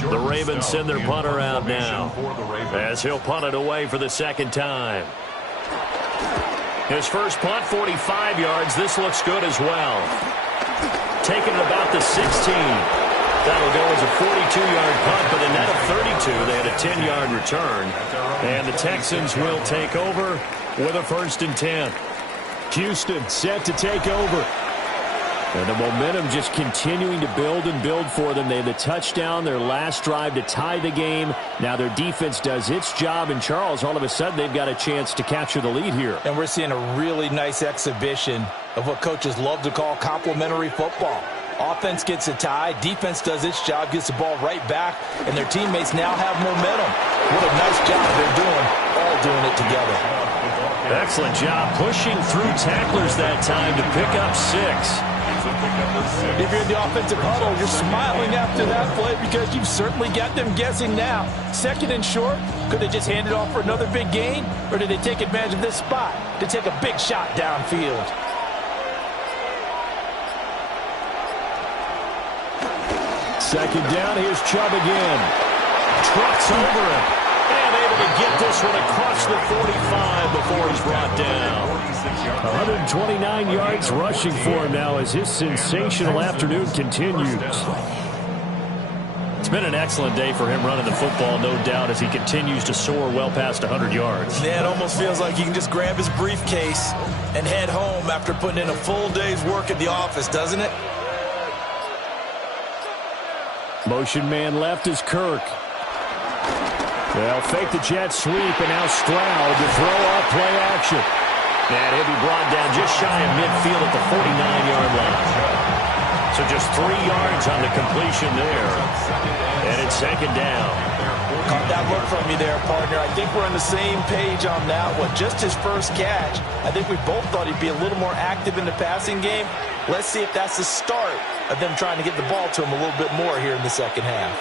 The Ravens send their punter out now, as he'll punt it away for the 2nd time. His first punt, 45 yards. This looks good as well. Taking it about the 16. That'll go as a 42-yard punt, but in that of 32, they had a 10-yard return. And the Texans will take over with a 1st and 10. Houston set to take over. And the momentum just continuing to build and build for them. They had the touchdown, their last drive to tie the game. Now their defense does its job, and Charles, all of a sudden, they've got a chance to capture the lead here. And we're seeing a really nice exhibition of what coaches love to call complementary football. Offense gets a tie, defense does its job, gets the ball right back, and their teammates now have momentum. What a nice job they're doing, all doing it together. Excellent job pushing through tacklers that time to pick up 6. If you're in the offensive huddle, you're smiling after that play because you've certainly got them guessing now. 2nd and short, could they just hand it off for another big gain? Or did they take advantage of this spot to take a big shot downfield? Second down, here's Chubb again. Trucks over him. And able to get this one across the 45 before he's brought down. 129 yards rushing for him now as his sensational afternoon continues. It's been an excellent day for him running the football, no doubt, as he continues to soar well past 100 yards. Yeah, it almost feels like he can just grab his briefcase and head home after putting in a full day's work at the office, doesn't it? Motion man left is Kirk. They'll fake the jet sweep, and now Stroud to throw off play action. And he'll be brought down just shy of midfield at the 49-yard line. So just 3 yards on the completion there. And it's 2nd down. Caught that look from you there, partner. I think we're on the same page on that one. Just his first catch. I think we both thought he'd be a little more active in the passing game. Let's see if that's the start of them trying to get the ball to him a little bit more here in the 2nd half.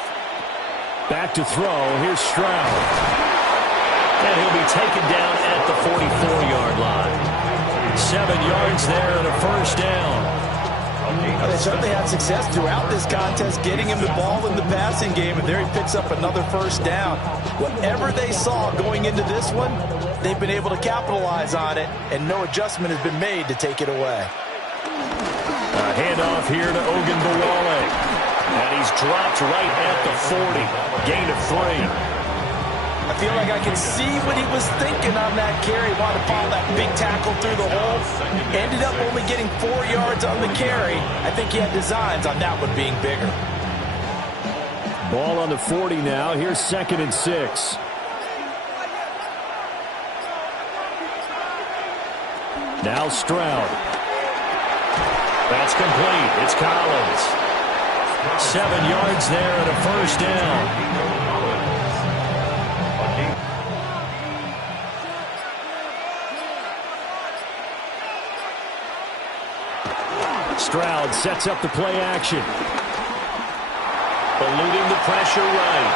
Back to throw. Here's Stroud. And he'll be taken down at the 44-yard line. 7 yards there and a 1st down. They certainly had success throughout this contest getting him the ball in the passing game, and there he picks up another 1st down. Whatever they saw going into this one, they've been able to capitalize on it, and no adjustment has been made to take it away. A handoff here to Ogunbowale. And he's dropped right at the 40. Gain of 3. I feel like I can see what he was thinking on that carry. Wanted to follow that big tackle through the hole. Ended up only getting 4 yards on the carry. I think he had designs on that one being bigger. Ball on the 40 now. Here's 2nd and 6. Now Stroud. That's complete. It's Collins. 7 yards there and a 1st down. Stroud sets up the play action. Eluding the pressure right.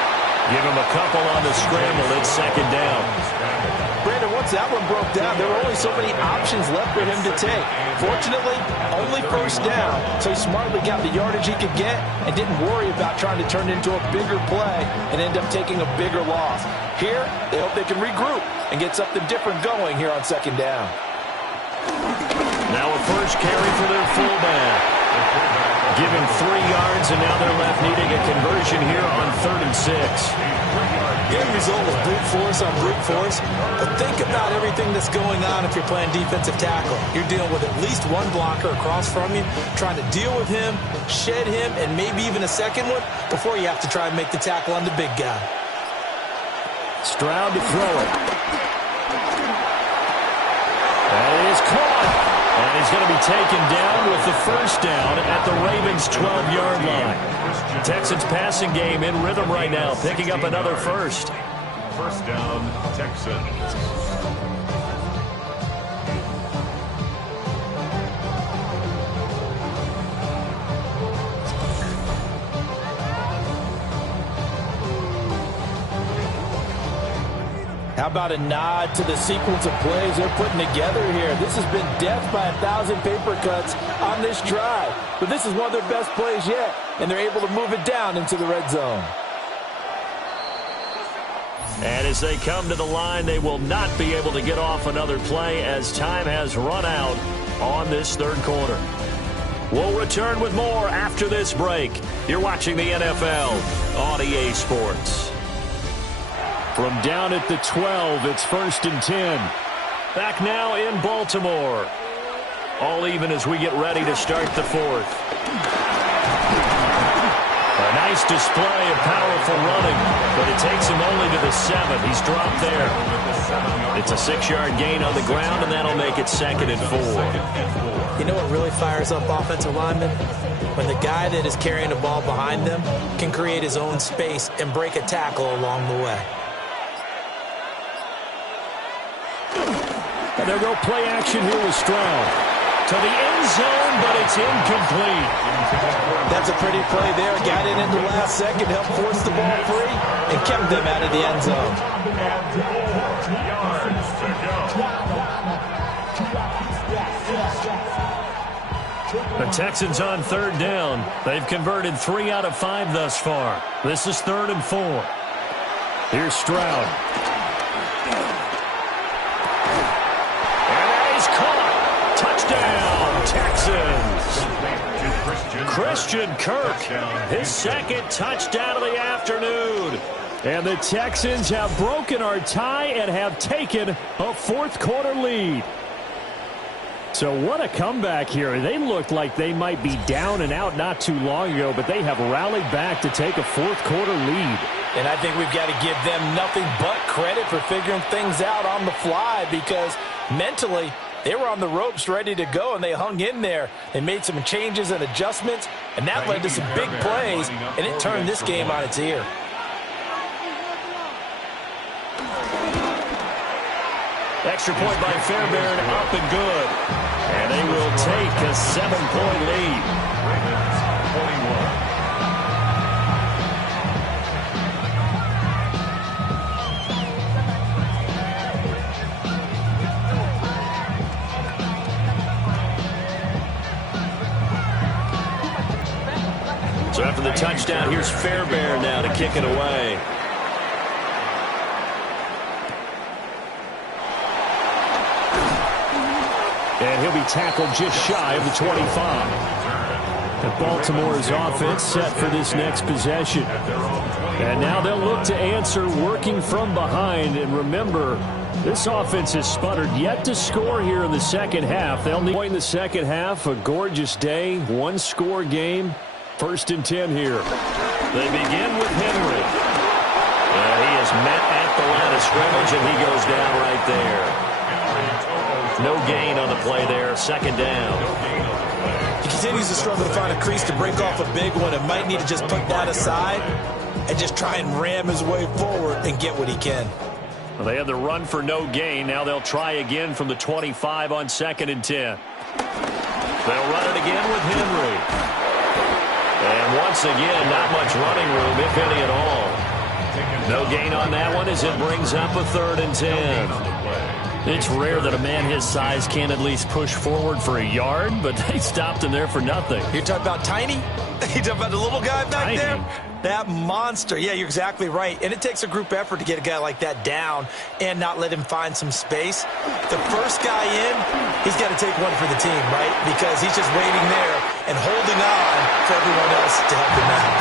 Give him a couple on the scramble. It's 2nd down. Brandon, once that one broke down, there were only so many options left for him to take. Fortunately, only 1st down, so he smartly got the yardage he could get and didn't worry about trying to turn it into a bigger play and end up taking a bigger loss. Here, they hope they can regroup and get something different going here on 2nd down. Now a first carry for their fullback. Give him 3 yards, and now they're left needing a conversion here on 3rd and 6. The end result was brute force on brute force. But think about everything that's going on if you're playing defensive tackle. You're dealing with at least one blocker across from you, trying to deal with him, shed him, and maybe even a second one before you have to try and make the tackle on the big guy. Stroud to throw it. That is caught. And he's going to be taken down with the first down at the Ravens' 12-yard line. Texans passing game in rhythm right now, picking up another first. First down, Texans. How about a nod to the sequence of plays they're putting together here? This has been death by 1,000 paper cuts on this drive. But this is one of their best plays yet, and they're able to move it down into the red zone. And as they come to the line, they will not be able to get off another play as time has run out on this third quarter. We'll return with more after this break. You're watching the NFL on EA Sports. From down at the 12, it's 1st and 10. Back now in Baltimore. All even as we get ready to start the fourth. A nice display of powerful running, but it takes him only to the 7. He's dropped there. It's a 6-yard gain on the ground, and that'll make it 2nd and 4. You know what really fires up offensive linemen? When the guy that is carrying the ball behind them can create his own space and break a tackle along the way. And they'll go play action here with Stroud. To the end zone, but it's incomplete. That's a pretty play there. Got in the last second, helped force the ball free, and kept them out of the end zone. The Texans on 3rd down. They've converted 3 out of 5 thus far. This is 3rd and 4. Here's Stroud. Touchdown, Texans. Christian Kirk, his 2nd touchdown of the afternoon. And the Texans have broken our tie and have taken a 4th quarter lead. So what a comeback here. They looked like they might be down and out not too long ago, but they have rallied back to take a 4th quarter lead. And I think we've got to give them nothing but credit for figuring things out on the fly, because mentally they were on the ropes ready to go, and they hung in there. They made some changes and adjustments, and that led to some big plays, and it turned this game on its ear. Extra point by Fairbairn, up and good. And they will take a 7-point lead. Ravens 21. So after the touchdown, here's Fairbairn now to kick it away. And he'll be tackled just shy of the 25. And Baltimore's offense set for this next possession. And now they'll look to answer working from behind. And remember, this offense has sputtered yet to score here in the second half. They'll need in the second half, a gorgeous day, 1-score game. 1st and 10 here. They begin with Henry. He is met at the line of scrimmage, and he goes down right there. No gain on the play there. 2nd down. He continues to struggle to find a crease to break off a big one, and might need to just put that aside and just try and ram his way forward and get what he can. Well, they had the run for no gain. Now they'll try again from the 25 on 2nd and 10. They'll run it again with Henry. And once again, not much running room, if any at all. No gain on that one as it brings up a 3rd and 10. It's rare that a man his size can at least push forward for a yard, but they stopped him there for nothing. You're talking about Tiny? You're talking about the little guy back there? That monster. Yeah, you're exactly right. And it takes a group effort to get a guy like that down and not let him find some space. The first guy in, he's got to take one for the team, right? Because he's just waiting there and holding on for everyone else to help him out.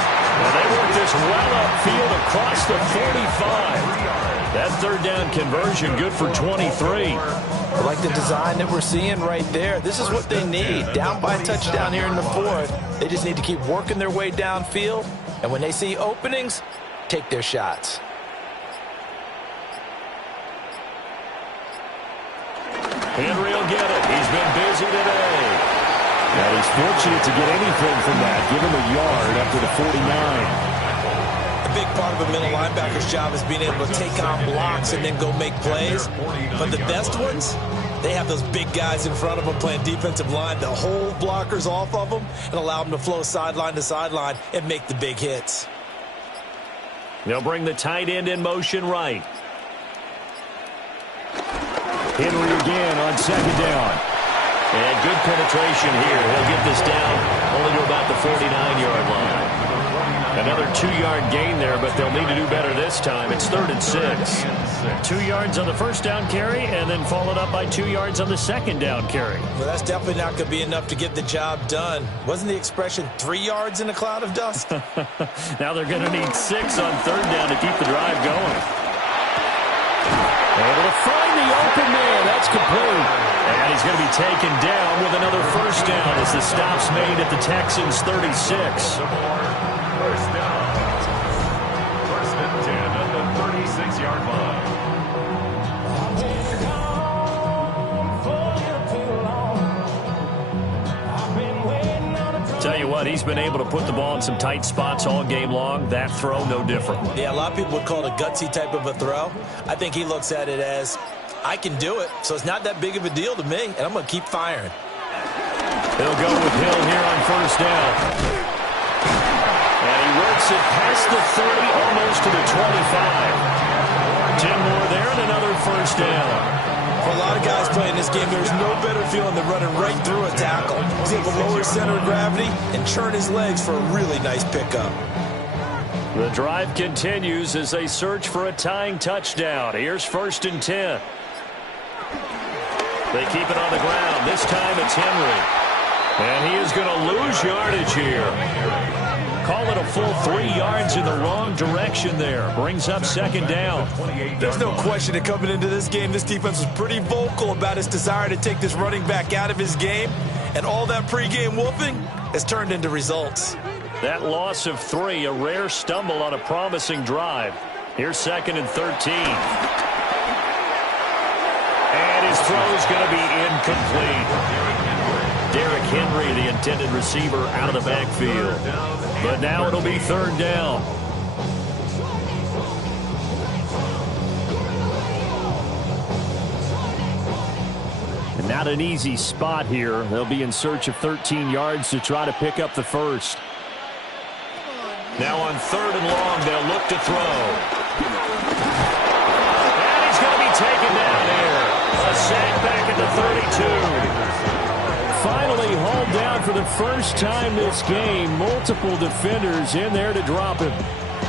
And they work this well upfield across the 45. That third down conversion good for 23. I like the design that we're seeing right there. This is what they need. Down by a touchdown here in the fourth. They just need to keep working their way downfield. And when they see openings, take their shots. Henry will get it. He's been busy today. And he's fortunate to get anything from that. Give him a yard up to the 49. A big part of a middle linebacker's job is being able to take on blocks and then go make plays. But the best ones, they have those big guys in front of them playing defensive line to hold blockers off of them and allow them to flow sideline to sideline and make the big hits. They'll bring the tight end in motion right. Henry again on second down. And good penetration here. He'll get this down only to about the 49-yard line. Another 2-yard gain there, but they'll need to do better this time. It's 3rd and 6. 2 yards on the first down carry, and then followed up by 2 yards on the second down carry. Well, that's definitely not going to be enough to get the job done. Wasn't the expression 3 yards in a cloud of dust? Now they're going to need 6 on third down to keep the drive going. Able to find the open man. That's complete. And he's going to be taken down with another first down as the stop's made at the Texans' 36. First down. 1st and 10 at the 36-yard line. Tell you what, he's been able to put the ball in some tight spots all game long. That throw, no different. Yeah, a lot of people would call it a gutsy type of a throw. I think he looks at it as, I can do it, so it's not that big of a deal to me, and I'm going to keep firing. He'll go with Hill here on first down. And he works it past the 30, almost to the 25. 10 more there and another first down. For a lot of guys playing this game, there's no better feeling than running right through a tackle. He's able to lower his center of gravity and churn his legs for a really nice pickup. The drive continues as they search for a tying touchdown. Here's 1st and 10. They keep it on the ground. This time it's Henry. And he is going to lose yardage here. Call it a full 3 yards in the wrong direction there. Brings up second down. There's no question that coming into this game, this defense was pretty vocal about its desire to take this running back out of his game. And all that pregame wolfing has turned into results. That loss of 3, a rare stumble on a promising drive. Here's 2nd and 13. And his throw is going to be incomplete. Derrick Henry, the intended receiver, out of the backfield. But now it'll be 3rd down. And not an easy spot here. They'll be in search of 13 yards to try to pick up the first. Now on 3rd and long, they'll look to throw. And he's going to be taken down here. A sack back at the 32. Finally hauled down for the first time this game. Multiple defenders in there to drop him.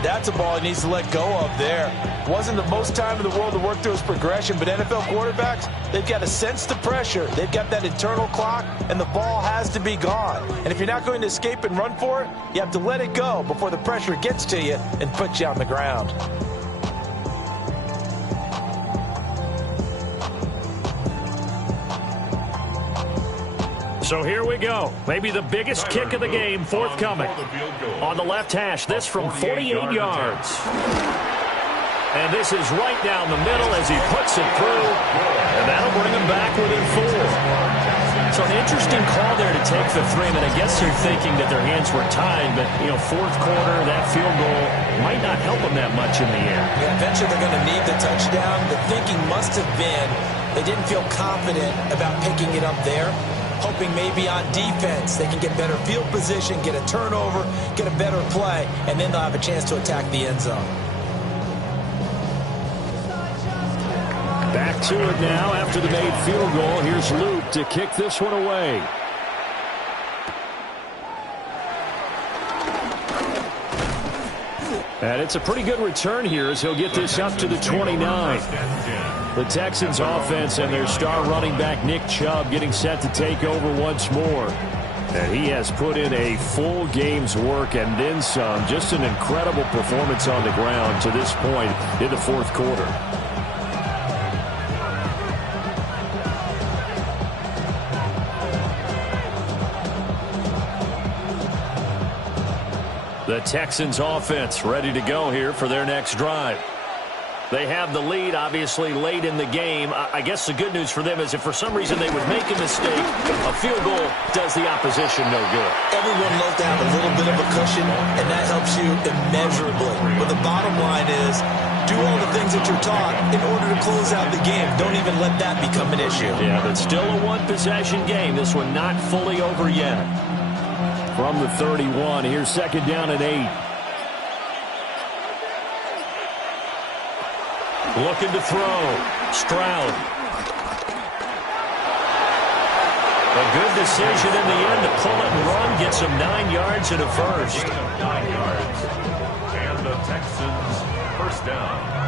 That's a ball he needs to let go of there. Wasn't the most time in the world to work through his progression, but NFL quarterbacks, they've got to sense the pressure. They've got that internal clock, and the ball has to be gone. And if you're not going to escape and run for it, you have to let it go before the pressure gets to you and puts you on the ground. So here we go. Maybe the biggest kick of the game forthcoming. On the left hash, this from 48 yards. And this is right down the middle as he puts it through. And that'll bring him back within 4. So an interesting call there to take the 3. I mean, I guess they're thinking that their hands were tied, but, you know, 4th quarter, that field goal might not help them that much in the end. Yeah, eventually they're going to need the touchdown. The thinking must have been they didn't feel confident about picking it up there, hoping maybe on defense they can get better field position, get a turnover, get a better play, and then they'll have a chance to attack the end zone. Back to it now after the made field goal. Here's Luke to kick this one away. And it's a pretty good return here as he'll get this up to the 29. The Texans offense and their star running back Nick Chubb getting set to take over once more. And he has put in a full game's work and then some. Just an incredible performance on the ground to this point in the fourth quarter. The Texans offense ready to go here for their next drive. They have the lead, obviously, late in the game. I guess the good news for them is if for some reason they would make a mistake, a field goal does the opposition no good. Everyone loves to have a little bit of a cushion, and that helps you immeasurably. But the bottom line is, do all the things that you're taught in order to close out the game. Don't even let that become an issue. Yeah, but still a one-possession game. This one not fully over yet. From the 31, here's second down and 8. Looking to throw. Stroud. A good decision in the end to pull it and run. Gets him 9 yards and a first. 9 yards. And the Texans first down.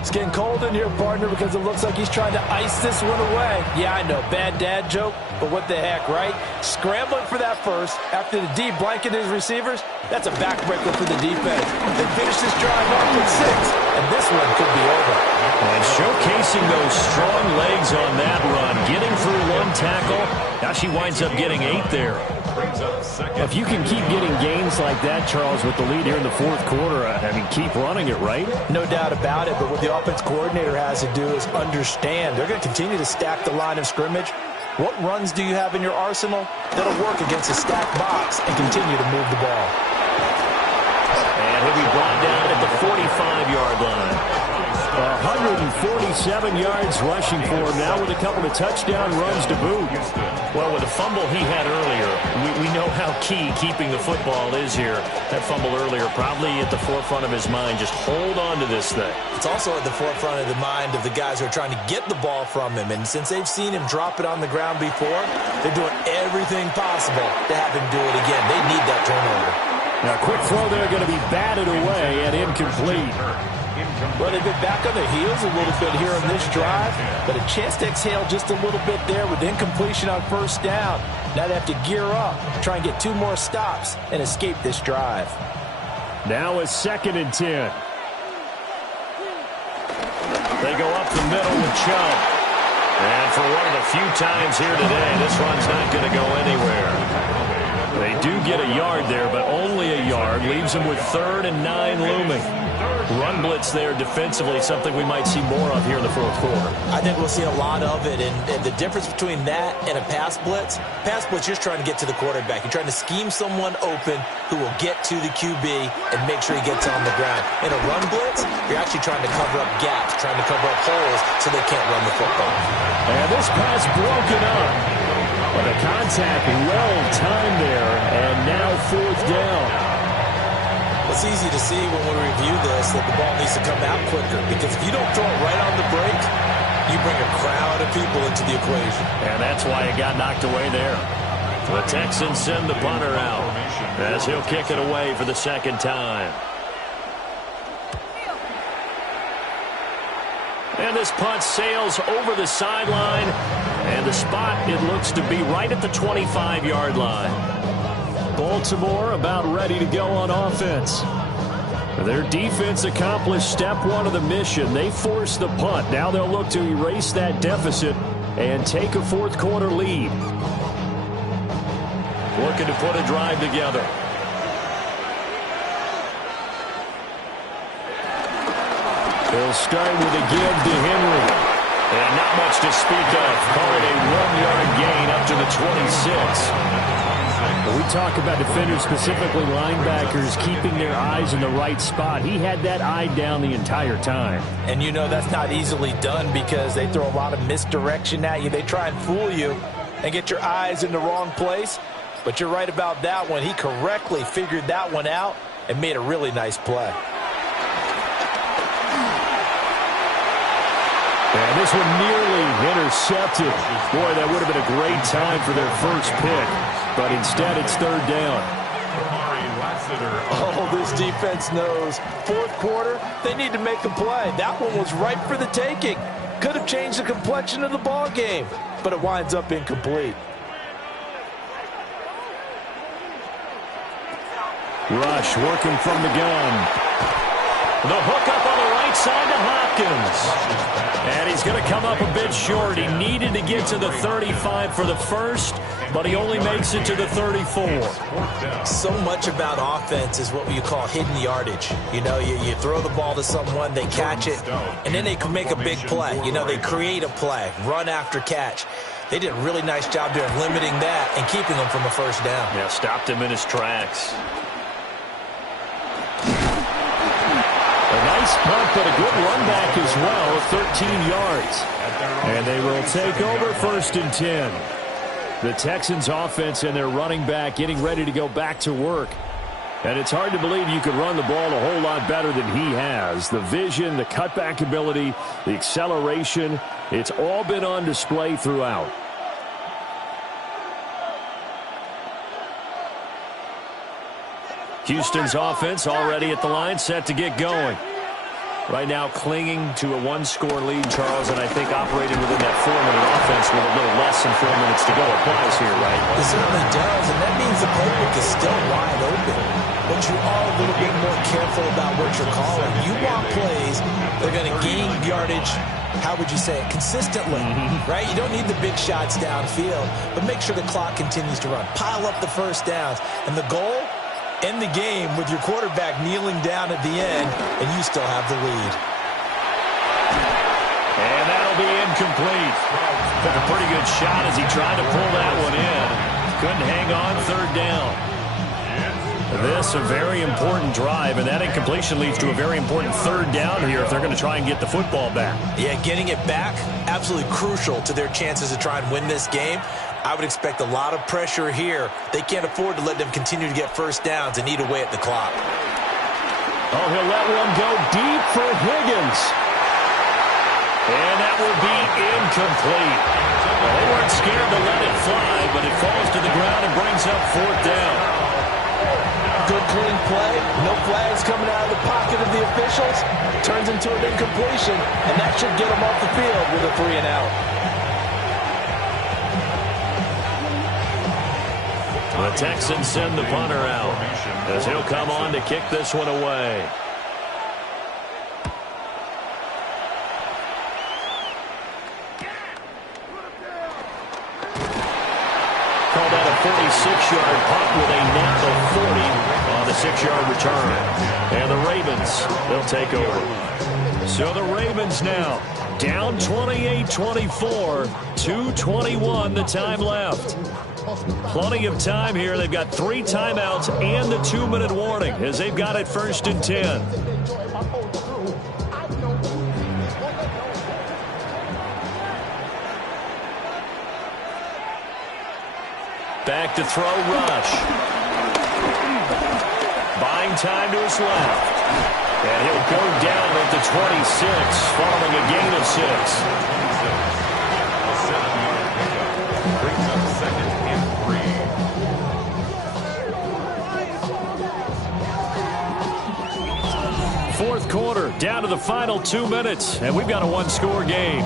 It's getting cold in here, partner, because it looks like he's trying to ice this one away. Yeah, I know, bad dad joke, but what the heck, right? Scrambling for that first after the D blanketed his receivers. That's a backbreaker for the defense. They finish this drive off with 6, and this one could be over. And showcasing those strong legs on that run, getting through one tackle. Now she winds up getting 8 there. If you can keep getting gains like that, Charles, with the lead here in the fourth quarter, I mean, keep running it, right? No doubt about it, but what the offense coordinator has to do is understand. They're going to continue to stack the line of scrimmage. What runs do you have in your arsenal that'll work against a stacked box and continue to move the ball? And he'll be brought down at the 45-yard line. 147 yards rushing for him now with a couple of touchdown runs to boot. Well, with the fumble he had earlier, we know how key keeping the football is here. That fumble earlier probably at the forefront of his mind. Just hold on to this thing. It's also at the forefront of the mind of the guys who are trying to get the ball from him. And since they've seen him drop it on the ground before, they're doing everything possible to have him do it again. They need that turnover. Now, quick throw there going to be batted away and incomplete. Well, they've been back on their heels a little bit here on this drive, but a chance to exhale just a little bit there with incompletion on first down. Now they have to gear up, try and get 2 more stops, and escape this drive. Now a 2nd and 10. They go up the middle with Chubb. And for one of the few times here today, this run's not going to go anywhere. They do get a yard there, but only a yard. Leaves them with 3rd and 9 looming. Run blitz there defensively, something we might see more of here in the fourth quarter. I think we'll see a lot of it, and the difference between that and a pass blitz, you're just trying to get to the quarterback. You're trying to scheme someone open who will get to the QB and make sure he gets on the ground. In a run blitz, you're actually trying to cover up gaps, trying to cover up holes so they can't run the football. And this pass broken up. But the contact well timed there, and now 4th down. It's easy to see when we review this that the ball needs to come out quicker, because if you don't throw it right on the break, you bring a crowd of people into the equation. And that's why it got knocked away there. The Texans send the punter out as he'll kick it away for the 2nd time. And this punt sails over the sideline, and the spot, it looks to be right at the 25-yard line. Baltimore about ready to go on offense. Their defense accomplished step 1 of the mission. They forced the punt. Now they'll look to erase that deficit and take a fourth quarter lead. Looking to put a drive together. They'll start with a give to Henry. And not much to speak of. Call it a 1-yard gain up to the 26. We talk about defenders, specifically linebackers, keeping their eyes in the right spot. He had that eye down the entire time. And you know that's not easily done because they throw a lot of misdirection at you. They try and fool you and get your eyes in the wrong place. But you're right about that one. He correctly figured that one out and made a really nice play. And this one nearly intercepted. Boy, that would have been a great time for their first pick. But instead, it's 3rd down. Oh, this defense knows. Fourth quarter, they need to make a play. That one was ripe for the taking. Could have changed the complexion of the ball game, but it winds up incomplete. Rush working from the gun. The hook up on the right side to Hopkins. And he's going to come up a bit short. He needed to get to the 35 for the first, but he only makes it to the 34. So much about offense is what you call hidden yardage. You know, you throw the ball to someone, they catch it, and then they can make a big play. You know, they create a play, run after catch. They did a really nice job there of limiting that and keeping him from a first down. Yeah, stopped him in his tracks. A nice punt, but a good run back as well, 13 yards. And they will take over 1st and 10. The Texans offense and their running back getting ready to go back to work. And it's hard to believe you could run the ball a whole lot better than he has. The vision, the cutback ability, the acceleration, it's all been on display throughout. Houston's offense already at the line, set to get going. Right now clinging to a one-score lead, Charles, and I think operating within that 4-minute offense with a little less than 4 minutes to go applies here, right? It certainly does, and that means the playbook is still wide open. But you are a little bit more careful about what you're calling. You want plays that are going to gain yardage, how would you say it, consistently, right? You don't need the big shots downfield, but make sure the clock continues to run. Pile up the first downs, and the goal? End the game with your quarterback kneeling down at the end, and you still have the lead. And that'll be incomplete. Took a pretty good shot as he tried to pull that one in. Couldn't hang on, 3rd down. This a very important drive, and that incompletion leads to a very important 3rd down here if they're going to try and get the football back. Yeah, getting it back, absolutely crucial to their chances to try and win this game. I would expect a lot of pressure here. They can't afford to let them continue to get first downs and eat away at the clock. Oh, he'll let one go deep for Higgins. And that will be incomplete. Well, they weren't scared to let it fly, but it falls to the ground and brings up 4th down. Good clean play. No flags coming out of the pocket of the officials. Turns into an incompletion, and that should get them off the field with a 3-and-out. The Texans send the punter out as he'll come on to kick this one away. Called out a 46-yard punt with a net of 40 on the 6-yard return. And the Ravens, they'll take over. So the Ravens now down 28-24, 2:21 the time left. Plenty of time here. They've got 3 timeouts and the 2-minute warning as they've got it 1st and 10. Back to throw, Rush. Buying time to his left. And he'll go down at the 26 following a gain of 6. Fourth quarter, down to the final 2 minutes, and we've got a 1-score game.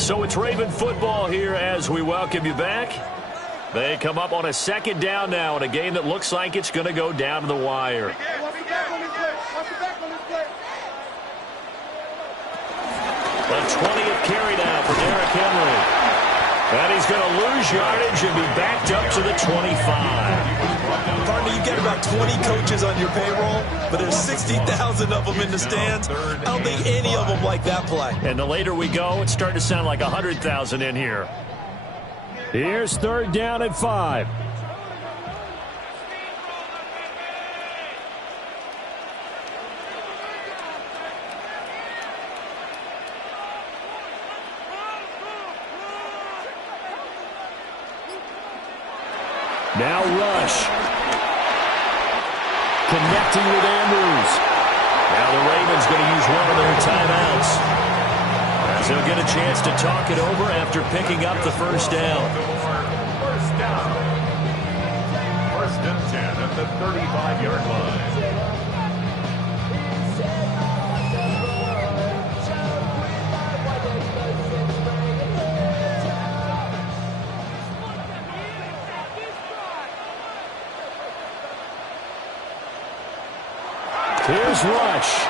So it's Raven football here as we welcome you back. They come up on a 2nd down now in a game that looks like it's going to go down to the wire. A 20th carry now for Derrick Henry. And he's going to lose yardage and be backed up to the 25. Partner, you get about 20 coaches on your payroll, but there's 60,000 of them in the stands. I don't think any of them like that play. And the later we go, it's starting to sound like 100,000 in here. Here's 3rd down and 5. Now Rush. Connecting with Andrews. Now the Ravens going to use one of their timeouts, as they'll get a chance to talk it over after picking up the 1st down. the 35-yard line. Here's Rush.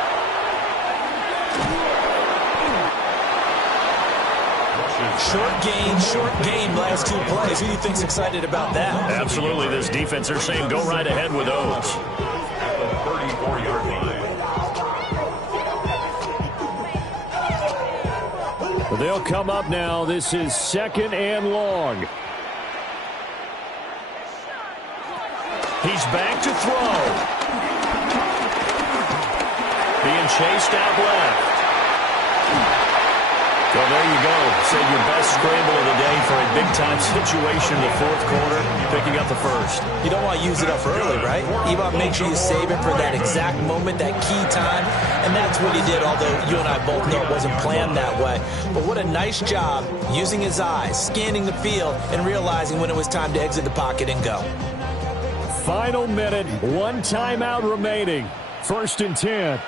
Short game, last two plays. Who do you think's excited about that? Absolutely. This defense, they're saying go right ahead with those. At the 34-yard line. But they'll come up now. This is 2nd and long. He's back to throw. Being chased out left. Well, there you go. Save your best scramble of the day for a big-time situation in the fourth quarter, picking up the first. You don't want to use it up early, right? You want to make sure you save it for that exact moment, that key time, and that's what he did, although you and I both know it wasn't planned that way. But what a nice job using his eyes, scanning the field, and realizing when it was time to exit the pocket and go. Final minute, one timeout remaining. 1st and 10.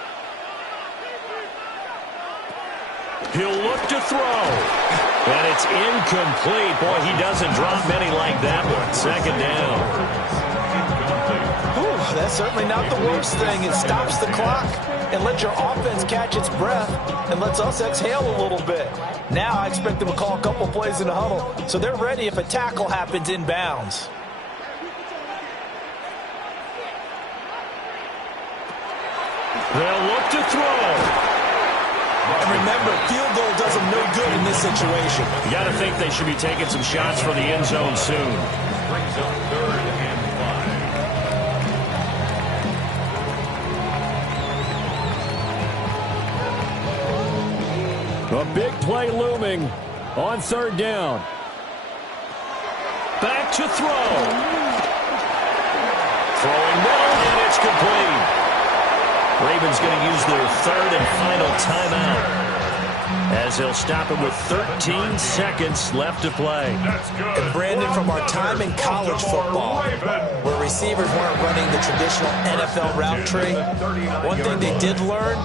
He'll look to throw. And it's incomplete. Boy, he doesn't drop many like that one. 2nd down. Whew, that's certainly not the worst thing. It stops the clock and lets your offense catch its breath and lets us exhale a little bit. Now I expect them to call a couple plays in the huddle so they're ready if a tackle happens inbounds. They'll look to throw. And remember, field goal does them no good in this situation. You got to think they should be taking some shots for the end zone soon. Brings up 3rd and 5. A big play looming on 3rd down. Back to throw. Throwing middle, and it's complete. Ravens going to use their 3rd and final timeout as they'll stop it with 13 seconds left to play. And Brandon, from our time in college football, where receivers weren't running the traditional NFL route tree, one thing they did learn,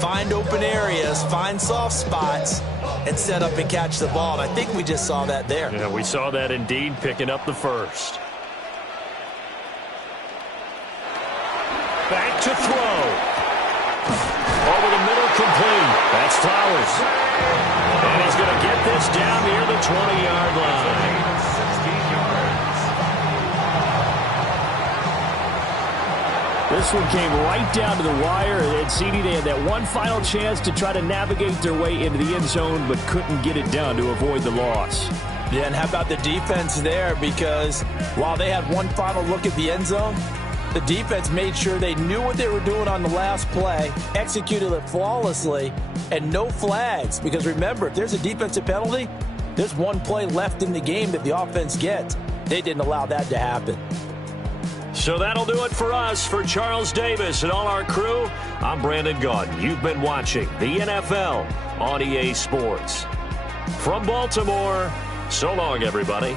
find open areas, find soft spots, and set up and catch the ball. And I think we just saw that there. Yeah, we saw that indeed, picking up the first. Back to throw. Over the middle, complete. That's Towers. And he's going to get this down near the 20-yard line. 16 yards. This one came right down to the wire. And CD, they had that one final chance to try to navigate their way into the end zone, but couldn't get it done to avoid the loss. Yeah, and how about the defense there? Because while they had one final look at the end zone, the defense made sure they knew what they were doing on the last play, executed it flawlessly, and no flags. Because remember, if there's a defensive penalty, there's one play left in the game that the offense gets. They didn't allow that to happen. So that'll do it for us. For Charles Davis and all our crew, I'm Brandon Gaudin. You've been watching the NFL on EA Sports. From Baltimore, so long, everybody.